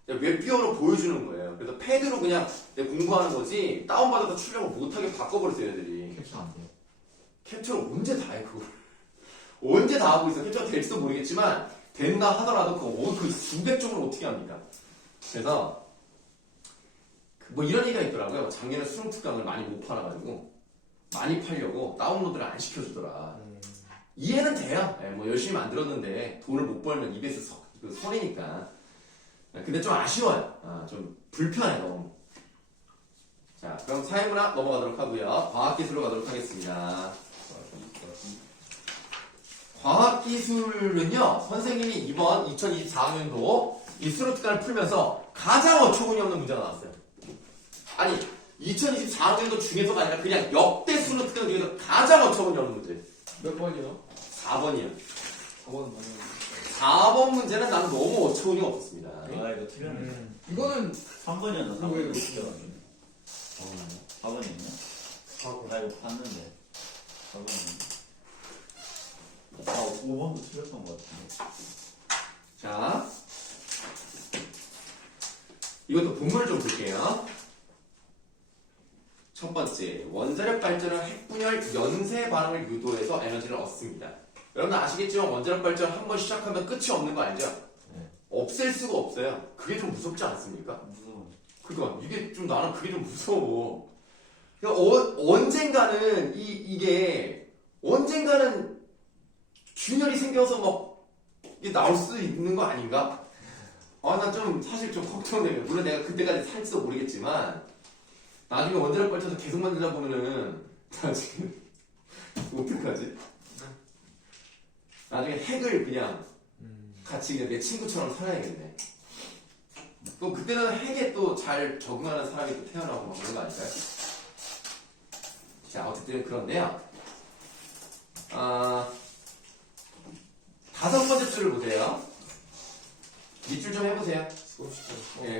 웹뷰어로 보여주는 거예요. 그래서 패드로 그냥 공부하는 거지 다운받아서 출력을 못하게 바꿔버렸어요 애들이. 캡처 안 돼요? 캡처를 언제 다 해 그걸. 언제 다 하고 있어. 캡처가 될지도 모르겠지만 된다 하더라도 그 수백 종을 어떻게 합니까? 그래서 뭐 이런 얘기가 있더라고요. 작년에 수능 특강을 많이 못 팔아가지고 많이 팔려고 다운로드를 안 시켜주더라. 이해는 돼요. 뭐 열심히 만들었는데 돈을 못 벌면 EBS 손해니까. 근데 좀 아쉬워요. 좀 불편해 너무. 자, 그럼 사회문화 넘어가도록 하고요. 과학기술로 가도록 하겠습니다. 과학기술은요, 선생님이 이번 2024학년도 이 수능 특강을 풀면서 가장 어처구니 없는 문제가 나왔어요. 아니, 2024학년도 중에서가 아니라 그냥 역대 수능 특강 중에서 가장 어처구니 없는 문제. 몇 번이요? 4번이요. 4번 맞아요. 4번 문제는 나는 너무 어처구니가 없었습니다. 이거 틀렸네. 이거는 3번이었나? 왜 3번이 틀려가지고. 4번이었나? 4번. 나 이거 봤는데. 4번이었나? 5번도 틀렸던 것 같은데. 자, 이것도 본문을 좀 볼게요. 첫 번째, 원자력 발전은 핵분열 연쇄 반응을 유도해서 에너지를 얻습니다. 여러분 아시겠지만 원자력 발전 한번 시작하면 끝이 없는 거 알죠? 네. 없앨 수가 없어요. 그게 좀 무섭지 않습니까? 무서워. 그러니까 이게 좀 나는 그게 좀 무서워. 그러니까 언젠가는 이게 언젠가는 균열이 생겨서 막 이게 나올 수 있는 거 아닌가? 난 좀 사실 좀 걱정돼요. 물론 내가 그때까지 살지도 모르겠지만 나중에 원자력 발전소 계속 만들다 보면은 나중에 어떡하지? 나중에 핵을 그냥 같이 그냥 내 친구처럼 살아야겠네. 또 그때는 핵에 또 잘 적응하는 사람이 또 태어나고 막 그런 거 아닐까요? 자, 어쨌든 그런데요. 다섯 번째 줄을 보세요. 밑줄 좀 해보세요.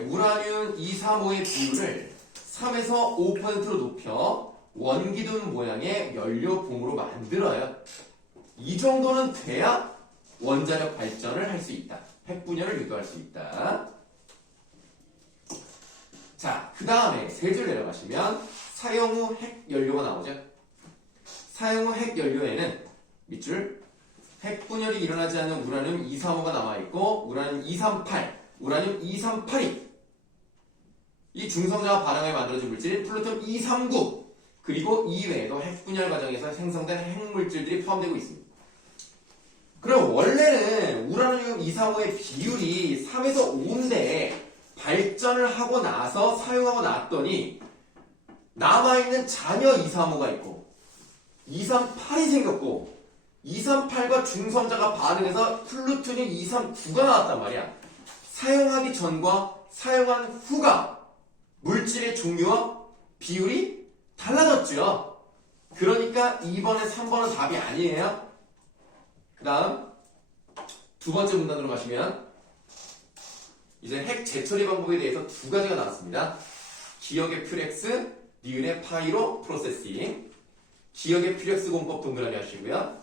우라늄 235의 비율을 3에서 5%로 높여 원기둥 모양의 연료봉으로 만들어요. 이 정도는 돼야 원자력 발전을 할 수 있다. 핵분열을 유도할 수 있다. 자, 그 다음에 세 줄 내려가시면 사용 후 핵연료가 나오죠. 사용 후 핵연료에는 밑줄 핵분열이 일어나지 않는 우라늄 235가 남아있고 우라늄 238, 우라늄 238이 이 중성자와 반응하여 만들어진 물질 플루톤 239 그리고 이외에도 핵분열 과정에서 생성된 핵물질들이 포함되고 있습니다. 그럼 원래는 우라늄 235의 비율이 3에서 5인데 발전을 하고 나서 사용하고 났더니 남아있는 잔여 235가 있고 238이 생겼고 238과 중성자가 반응해서 플루토늄 239가 나왔단 말이야. 사용하기 전과 사용한 후가 물질의 종류와 비율이 달라졌죠. 그러니까 2번에 3번은 답이 아니에요. 그 다음 두 번째 문단으로 가시면 이제 핵 재처리 방법에 대해서 두 가지가 나왔습니다. 기억의 퓨렉스, 니은의 파이로 프로세싱. 기억의 퓨렉스 공법 동그라미 하시고요.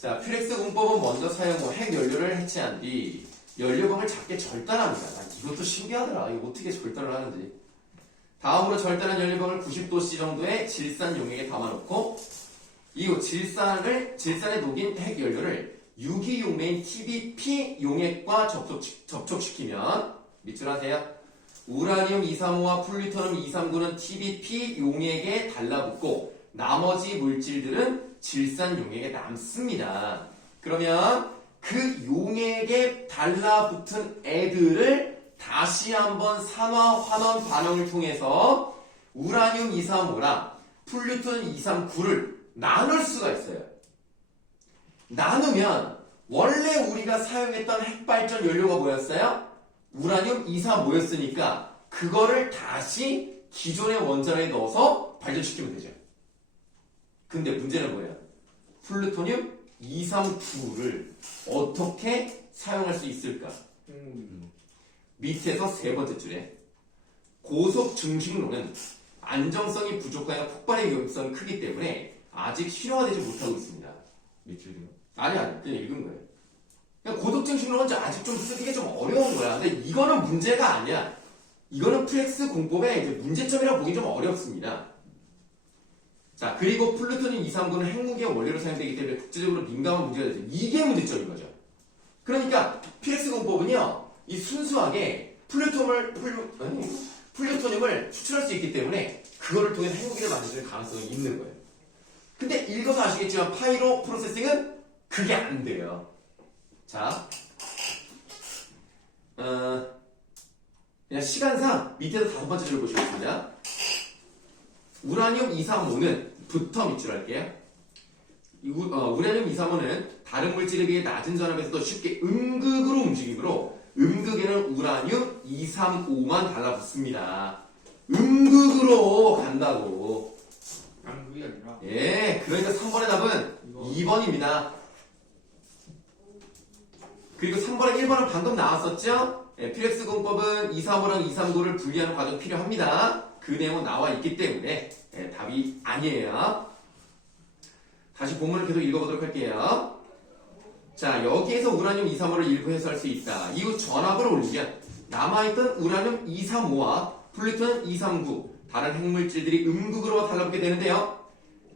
자, 퓨렉스 공법은 먼저 사용 후 핵 연료를 해체한 뒤 연료봉을 작게 절단합니다. 난 이것도 신기하더라. 이거 어떻게 절단을 하는지. 다음으로 절단한 연료봉을 90도씨 정도의 질산 용액에 담아놓고 이후 질산에 녹인 핵 연료를 유기용매인 TBP 용액과 접촉시키면 밑줄 하세요. 우라늄 235와 플루토늄 239는 TBP 용액에 달라붙고 나머지 물질들은 질산 용액에 남습니다. 그러면 그 용액에 달라붙은 애들을 다시 한번 산화 환원 반응을 통해서 우라늄 235랑 플루토늄 239를 나눌 수가 있어요. 나누면 원래 우리가 사용했던 핵발전 연료가 뭐였어요? 우라늄 235였으니까 그거를 다시 기존의 원자로에 넣어서 발전시키면 되죠. 근데 문제는 뭐예요? 플루토늄 239를 어떻게 사용할 수 있을까? 밑에서 세 번째 줄에 고속 증식로는 안정성이 부족하여 폭발의 위험성이 크기 때문에 아직 실효화되지 못하고 있습니다. 밑줄이요? 아니 그냥 읽은 거예요. 그러니까 고속 증식로는 아직 좀 쓰기가 좀 어려운 거야. 근데 이거는 문제가 아니야. 이거는 퓨렉스 공법의 이제 문제점이라고 보기 좀 어렵습니다. 자, 그리고 플루토늄 239는 핵무기의 원료로 사용되기 때문에 국제적으로 민감한 문제가 되죠. 이게 문제점인 거죠. 그러니까 퓨렉스 공법은요, 이 순수하게 플루토늄을 추출할 수 있기 때문에 그거를 통해 핵무기를 만들 가능성이 있는 거예요. 근데 읽어서 아시겠지만 파이로 프로세싱은 그게 안 돼요. 자, 그냥 시간상 밑에서 다섯 번째 줄을 보시겠습니다. 우라늄 235는 부터 밑줄 할게요. 우라늄 235는 다른 물질에 비해 낮은 전압에서도 쉽게 음극으로 움직이므로 음극에는 우라늄 235만 달라붙습니다. 음극으로 간다고. 그게 아니라 예, 그러니까 3번의 답은 2번입니다. 그리고 3번에 1번은 방금 나왔었죠? 예, 퓨렉스 공법은 235랑 239를 분리하는 과정 필요합니다. 그 내용은 나와 있기 때문에 예, 답이 아니에요. 다시 본문을 계속 읽어보도록 할게요. 자, 여기에서 우라늄 235를 일부 해소할 수 있다. 이후 전압을 올리면 남아있던 우라늄 235와 플루토늄 239 다른 핵물질들이 음극으로 달라붙게 되는데요.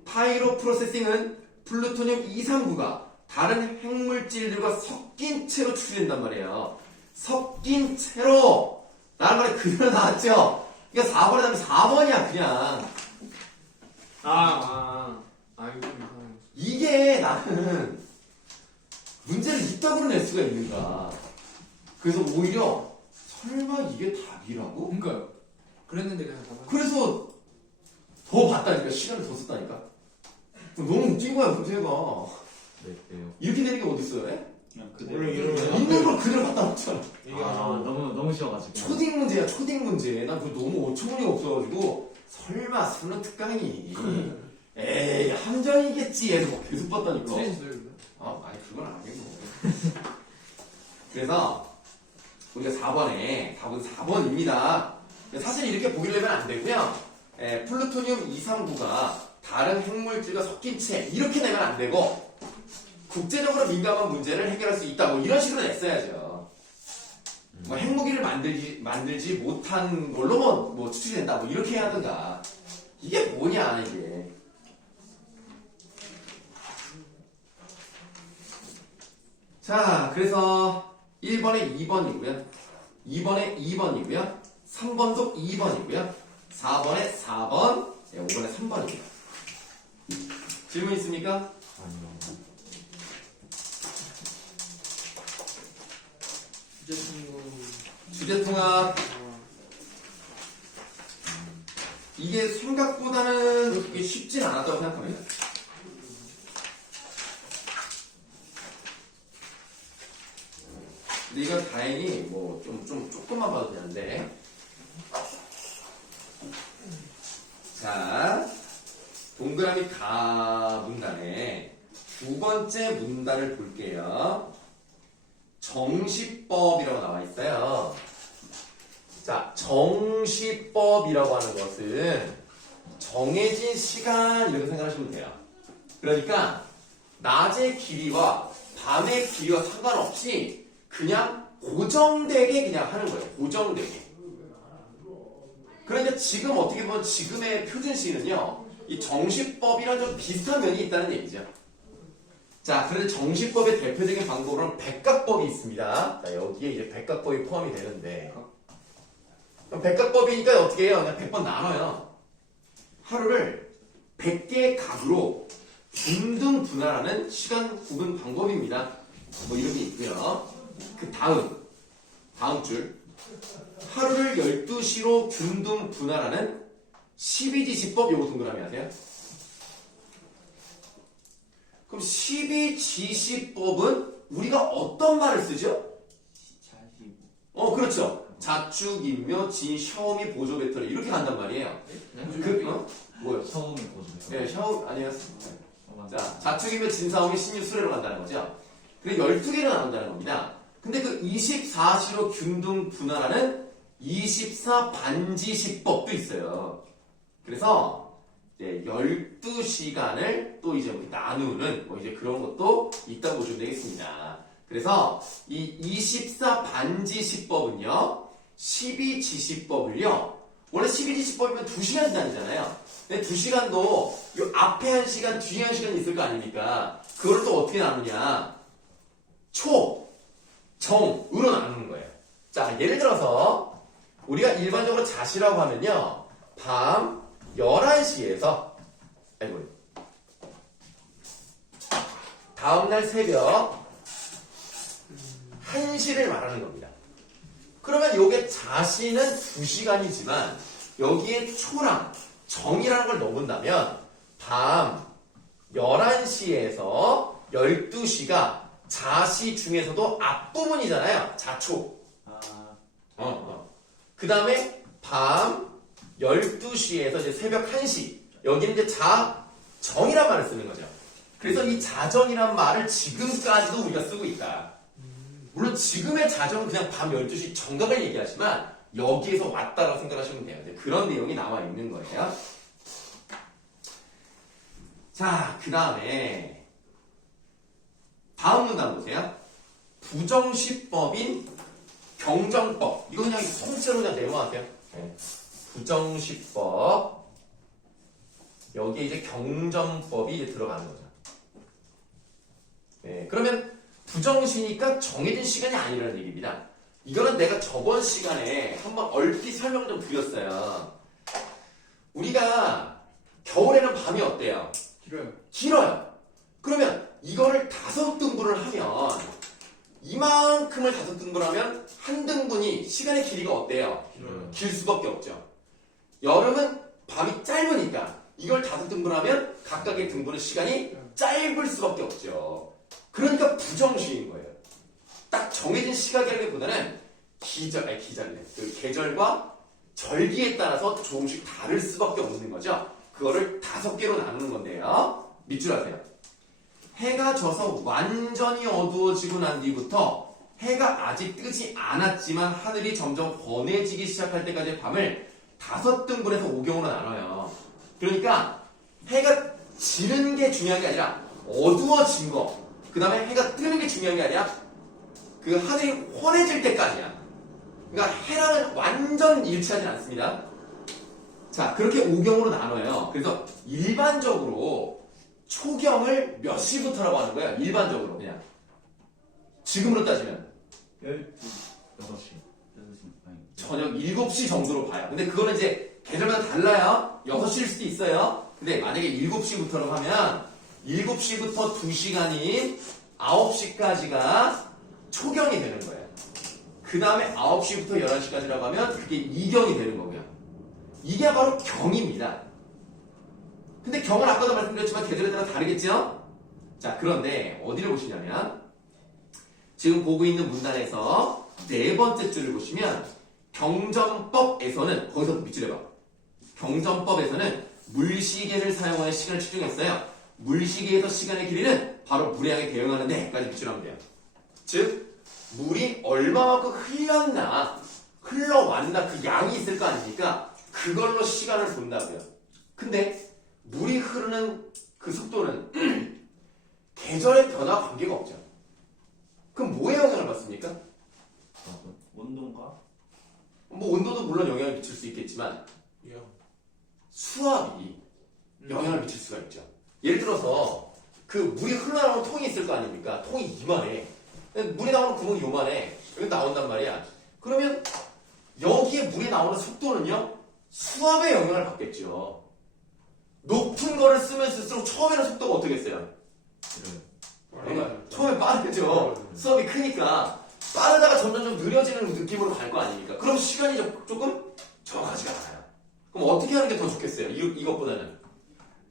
파이로 프로세싱은 플루토늄 239가 다른 핵물질들과 섞인 채로 추출된단 말이에요. 섞인 채로 라는 말이 그대로 나왔죠. 그러니까 4번에 답이 4번이야 그냥. 이거 좀 이상해. 이게 나는 문제를 이따구로 낼 수가 있는가. 그래서 오히려 설마 이게 답이라고? 그러니까요. 그랬는데 그냥 가만. 그래서 더 봤다니까. 시간을 더 썼다니까. 너무 웃긴 거야 문제가. 네. 이렇게 되는 게 어딨어요? 예? 그냥 원래 그대로. 이러면 있는 걸 그대로 갖다 놓잖아. 너무 쉬워가지고. 초딩 문제야 초딩 문제. 난 그거 너무 어처구니가 없어가지고 설마 수능 특강이니. 에이 함정이겠지. 해서 막 계속 봤다니까. 있어요, 근데? 아니 그건 아니고. 그래서 우리가 4번에 답은 4번입니다. 사실 이렇게 보기를 내면 안 되고요. 플루토늄 239가 다른 핵물질과 섞인 채 이렇게 내면 안 되고 국제적으로 민감한 문제를 해결할 수 있다 뭐 이런 식으로 냈어야죠. 뭐 핵무기를 만들지 못한 걸로 뭐 추측이 된다 뭐 이렇게 해야 하든가. 이게 뭐냐 이게. 자, 그래서 1번에 2번이고요. 2번에 2번이고요. 3번도 2번이고요. 4번에 4번, 5번에 3번입니다. 질문 있습니까? 아니요. 주제통합. 이게 생각보다는 그렇게 쉽진 않았다고 생각합니다. 근데 이건 다행히 뭐 조금만 봐도 되는데. 자, 동그라미 가 문단에 두 번째 문단을 볼게요. 정시법이라고 나와 있어요. 자, 정시법이라고 하는 것은 정해진 시간 이렇게 생각하시면 돼요. 그러니까 낮의 길이와 밤의 길이와 상관없이 그냥 고정되게 그냥 하는 거예요. 고정되게. 그러니까 지금 어떻게 보면 지금의 표준시는요, 이 정시법이랑 좀 비슷한 면이 있다는 얘기죠. 자, 그런데 정시법의 대표적인 방법으로는 백각법이 있습니다. 자, 여기에 이제 백각법이 포함이 되는데, 그럼 백각법이니까 어떻게 해요? 그냥 100번 나눠요. 하루를 100개의 각으로 균등 분할하는 시간 구분 방법입니다. 뭐 이런 게 있고요. 그 다음 줄. 하루를 12시로 균등 분할하는 12지시법 요거 동그라미 하세요. 그럼 12지시법은 우리가 어떤 말을 쓰죠? 그렇죠. 자축, 인묘, 진, 샤오미, 보조, 배터리 이렇게 간단 말이에요. 뭐요? 처음이 보죠. 네, 샤오 아니에요. 자, 자축이면 진사오미, 신유, 수레로 간다는 거죠. 그리고 12개로 나눈다는 겁니다. 근데 그 24시로 균등 분할하는 24반지시법도 있어요. 그래서 이제 12시간을 또 이제 나누는 뭐 이제 그런 것도 있다고 보시면 되겠습니다. 그래서 이 24반지시법은요, 12지시법을요, 원래 12지시법이면 2시간 지나잖아요. 근데 2시간도 요 앞에 1시간, 뒤에 1시간이 있을 거 아닙니까? 그걸 또 어떻게 나누냐? 초, 정, 으로 나누는 거예요. 자, 예를 들어서 우리가 일반적으로 자시라고 하면요, 밤 11시에서 다음날 새벽 1시를 말하는 겁니다. 그러면 요게 자시는 2시간이지만 여기에 초랑 정이라는 걸 넣어본다면 밤 11시에서 12시가 자시 중에서도 앞부분이잖아요. 자초. 그 다음에 밤 12시에서 이제 새벽 1시. 여기는 이제 자정이란 말을 쓰는 거죠. 그래서 이 자정이란 말을 지금까지도 우리가 쓰고 있다. 물론 지금의 자정은 그냥 밤 12시 정각을 얘기하지만 여기에서 왔다라고 생각하시면 돼요. 그런 내용이 나와 있는 거예요. 자, 그 다음에 다음 문단 보세요. 부정시법인 경정법. 이거 그냥 통째로 그냥 내모하세요. 네. 부정시법. 여기에 이제 경정법이 이제 들어가는 거죠. 네. 그러면 부정시니까 정해진 시간이 아니라는 얘기입니다. 이거는 내가 저번 시간에 한번 얼핏 설명 좀 드렸어요. 우리가 겨울에는 밤이 어때요? 길어요. 그러면 이거를 5등분을 하면 이만큼을 5등분을 하면 한 등분이 시간의 길이가 어때요? 길 수밖에 없죠. 여름은 밤이 짧으니까 이걸 5등분을 하면 각각의 등분의 시간이 짧을 수밖에 없죠. 그러니까 부정시인 거예요. 딱 정해진 시각이라기보다는 그 계절과 절기에 따라서 조금씩 다를 수밖에 없는 거죠. 그거를 5개로 나누는 건데요. 밑줄 하세요. 해가 져서 완전히 어두워지고 난 뒤부터 해가 아직 뜨지 않았지만 하늘이 점점 번해지기 시작할 때까지의 밤을 5등분해서 5경으로 나눠요. 그러니까 해가 지는 게 중요한 게 아니라 어두워진 거, 그 다음에 해가 뜨는 게 중요한 게 아니라 그 하늘이 환해질 때까지야. 그러니까 해랑은 완전 일치하지 않습니다. 자, 그렇게 5경으로 나눠요. 그래서 일반적으로 초경을 몇 시부터라고 하는 거야? 일반적으로 그냥 지금으로 따지면 6시 6시 아니 저녁 7시 정도로 봐요. 근데 그거는 이제 계절마다 달라요. 6시일 수도 있어요. 근데 만약에 7시부터로 하면 7시부터 2시간인 9시까지가 초경이 되는 거예요. 그 다음에 9시부터 11시까지라고 하면 그게 이경이 되는 거고요. 이게 바로 경입니다. 근데 경은 아까도 말씀드렸지만 계절에 따라 다르겠죠? 자, 그런데 어디를 보시냐면 지금 보고 있는 문단에서 네 번째 줄을 보시면 경전법에서는 거기서 밑줄 해봐. 경전법에서는 물시계를 사용하여 시간을 측정했어요. 물시계에서 시간의 길이는 바로 물의 양에 대응하는 데까지 밑줄하면 돼요. 즉 물이 얼마만큼 흘렀나 흘러왔나 그 양이 있을 거 아닙니까? 그걸로 시간을 본다고요. 근데 물이 흐르는 그 속도는 계절의 변화와 관계가 없죠. 그럼 뭐에 영향을 받습니까? 온도인가? 뭐 온도도 물론 영향을 미칠 수 있겠지만 수압이 영향을 미칠 수가 있죠. 예를 들어서 그 물이 흘러나오는 통이 있을 거 아닙니까? 통이 이만해. 물이 나오는 구멍이 요만해. 여기 나온단 말이야. 그러면 여기에 물이 나오는 속도는요 수압의 영향을 받겠죠. 높은 거를 쓰면 쓸수록 처음에는 속도가 어떻게 했어요? 처음에 빠르겠죠. 수압이 크니까 빠르다가 점점 좀 느려지는 느낌으로 갈 거 아닙니까? 그럼 시간이 조금 정확하지가 않아요. 그럼 어떻게 하는 게 더 좋겠어요? 이것보다는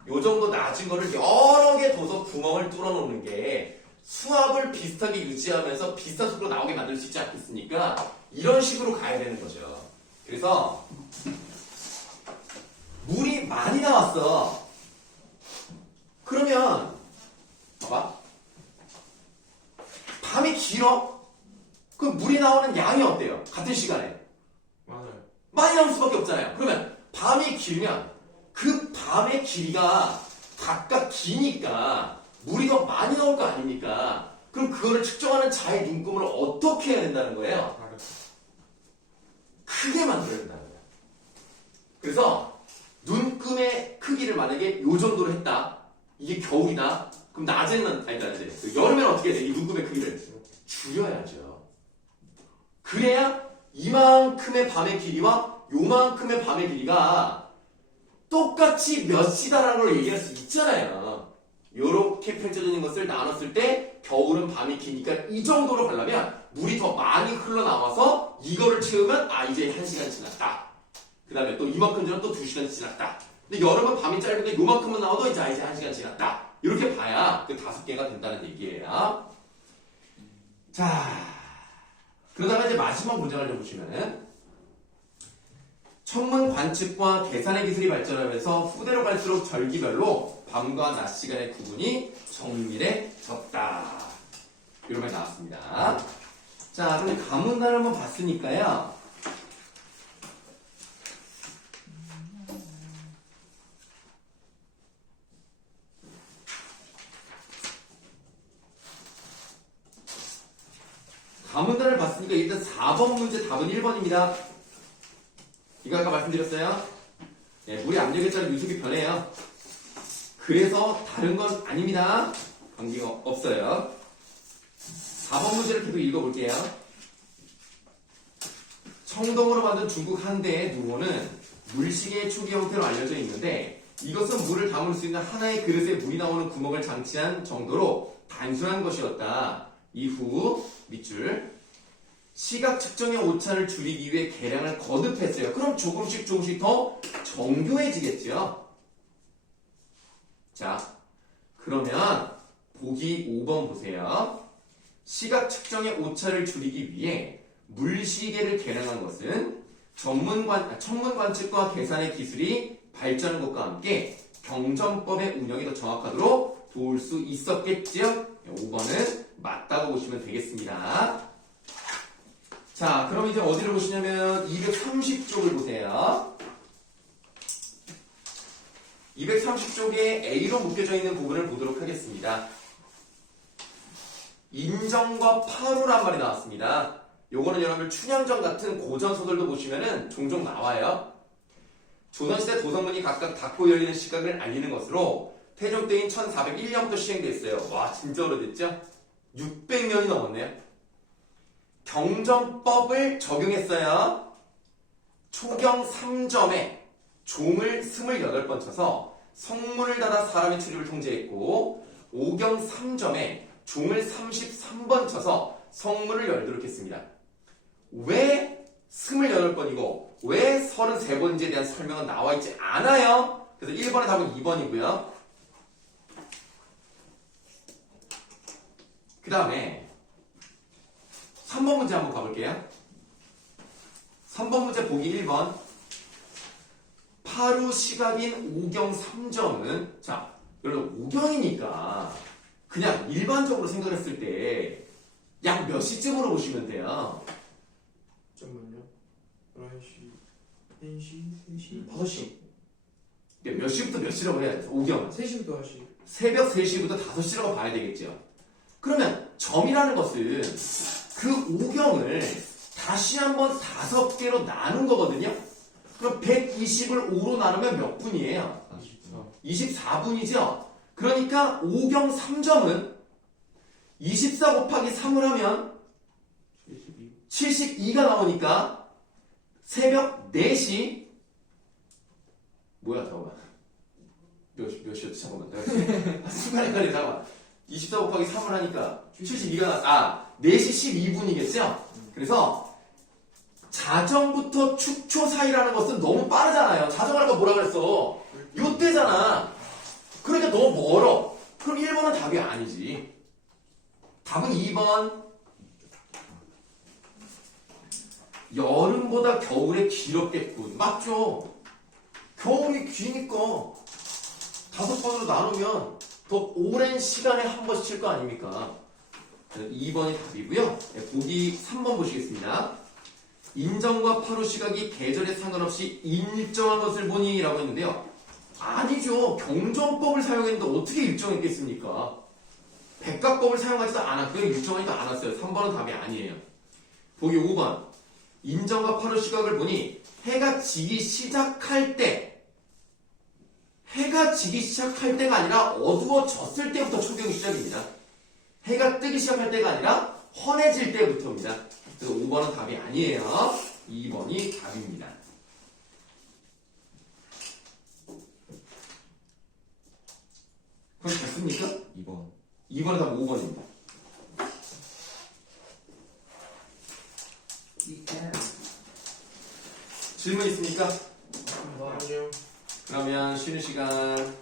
요 정도 낮은 거를 여러 개 둬서 구멍을 뚫어 놓는 게 수압을 비슷하게 유지하면서 비슷한 속도로 나오게 만들 수 있지 않겠습니까? 이런 식으로 가야 되는 거죠. 그래서 물이 많이 나왔어. 그러면 봐봐. 밤이 길어? 그럼 물이 나오는 양이 어때요? 같은 시간에 맞아요. 많이 나올 수밖에 없잖아요. 그러면 밤이 길면 그 밤의 길이가 각각 기니까 물이 더 많이 나올 거 아닙니까? 그럼 그거를 측정하는 자의 눈금을 어떻게 해야 된다는 거예요? 크게 만들어야 된다는 거예요. 그래서 눈금의 크기를 만약에 요 정도로 했다. 이게 겨울이다. 그럼 낮에는 여름에는 어떻게 해야 돼? 이 눈금의 크기를 줄여야죠. 그래야 이만큼의 밤의 길이와 요만큼의 밤의 길이가 똑같이 몇 시다라는 걸 얘기할 수 있잖아요. 요렇게 펼쳐져 있는 것을 나눴을 때 겨울은 밤이 기니까 이 정도로 가려면 물이 더 많이 흘러나와서 이거를 채우면 이제 1시간 지났다. 그 다음에 또 이만큼 지나면 또 2시간 지났다. 근데 여름은 밤이 짧은데 요만큼만 나와도 이제 1시간 지났다. 이렇게 봐야 그 5개가 된다는 얘기예요. 자, 그러다가 이제 마지막 문장을 좀 보시면은 천문 관측과 계산의 기술이 발전하면서 후대로 갈수록 절기별로 밤과 낮 시간의 구분이 정밀해졌다. 이런 말 나왔습니다. 자, 그럼 가문단을 한번 봤으니까요. 가문단을 봤으니까 일단 4번 문제 답은 1번입니다. 이거 아까 말씀드렸어요. 네, 물의 압력에 따라 유속이 변해요. 그래서 다른 건 아닙니다. 관계가 없어요. 4번 문제를 계속 읽어볼게요. 청동으로 만든 중국 한대의 누호는 물시계의 초기 형태로 알려져 있는데 이것은 물을 담을 수 있는 하나의 그릇에 물이 나오는 구멍을 장치한 정도로 단순한 것이었다. 이후 밑줄 시각 측정의 오차를 줄이기 위해 계량을 거듭했어요. 그럼 조금씩 더 정교해지겠죠. 자, 그러면 보기 5번 보세요. 시각 측정의 오차를 줄이기 위해 물시계를 계량한 것은 천문 관측과 계산의 기술이 발전한 것과 함께 경전법의 운영이 더 정확하도록 도울 수 있었겠지요. 5번은 맞다고 보시면 되겠습니다. 자, 그럼 이제 어디를 보시냐면 230쪽을 보세요. 230쪽에 A로 묶여져 있는 부분을 보도록 하겠습니다. 인정과 파루란 말이 나왔습니다. 요거는 여러분들 춘향전 같은 고전소설도 보시면은 종종 나와요. 조선시대 도성문이 각각 닫고 열리는 시각을 알리는 것으로 태종 때인 1401년부터 시행됐어요. 와, 진짜 오래됐죠? 600년이 넘었네요. 경정법을 적용했어요. 초경 3점에 종을 28번 쳐서 성문을 닫아 사람의 출입을 통제했고, 오경 3점에 종을 33번 쳐서 성문을 열도록 했습니다. 왜 28번이고 왜 33번인지에 대한 설명은 나와 있지 않아요. 그래서 1번의 답은 2번이고요. 그 다음에 3번 문제 한번 가볼게요. 3번 문제 보기 1번. 파루 시각인 오경 3점은, 자, 여러분 오경이니까 그냥 일반적으로 생각했을 때 약 몇 시쯤으로 보시면 돼요. 잠깐만요. 11시, 1시, 3시, 5시. 몇 시부터 몇 시라고 해야 돼? 오경은 3시부터 5시. 새벽 3시부터 5시라고 봐야 되겠죠. 그러면 점이라는 것은 그 오경을 다시 한번 5개로 나눈 거거든요. 그럼 120을 5로 나누면 몇 분이에요? 24분이죠. 그러니까 오경 3점은 24 곱하기 3을 하면 72가 나오니까 새벽 4시, 뭐야, 잠깐만. 몇 시였지? 잠깐만. 순간 헷갈려, 잠깐만. 24 곱하기 3을 하니까 72가 4시 12분이겠죠? 그래서 자정부터 축초 사이라는 것은 너무 빠르잖아요. 자정할 거 뭐라 그랬어? 요때잖아. 그러니까 너무 멀어. 그럼 1번은 답이 아니지. 답은 2번. 여름보다 겨울에 길었겠군. 맞죠? 겨울이 기니까 5번으로 나누면 더 오랜 시간에 한 번씩 칠 거 아닙니까? 2번이 답이고요. 보기 3번 보시겠습니다. 인정과 파루 시각이 계절에 상관없이 일정한 것을 보니 라고 했는데요. 아니죠. 경정법을 사용했는데 어떻게 일정했겠습니까? 백각법을 사용하지도 않았고요. 일정하지도 않았어요. 3번은 답이 아니에요. 보기 5번. 인정과 파루 시각을 보니 해가 지기 시작할 때가 아니라 어두워졌을 때부터 초경이 시작입니다. 해가 뜨기 시작할 때가 아니라 헌해질 때부터입니다. 그래서 5번은 답이 아니에요. 2번이 답입니다. 그럼 됐습니까? 2번. 2번은 답 5번입니다. 질문 있습니까? 아니요. 그러면 쉬는 시간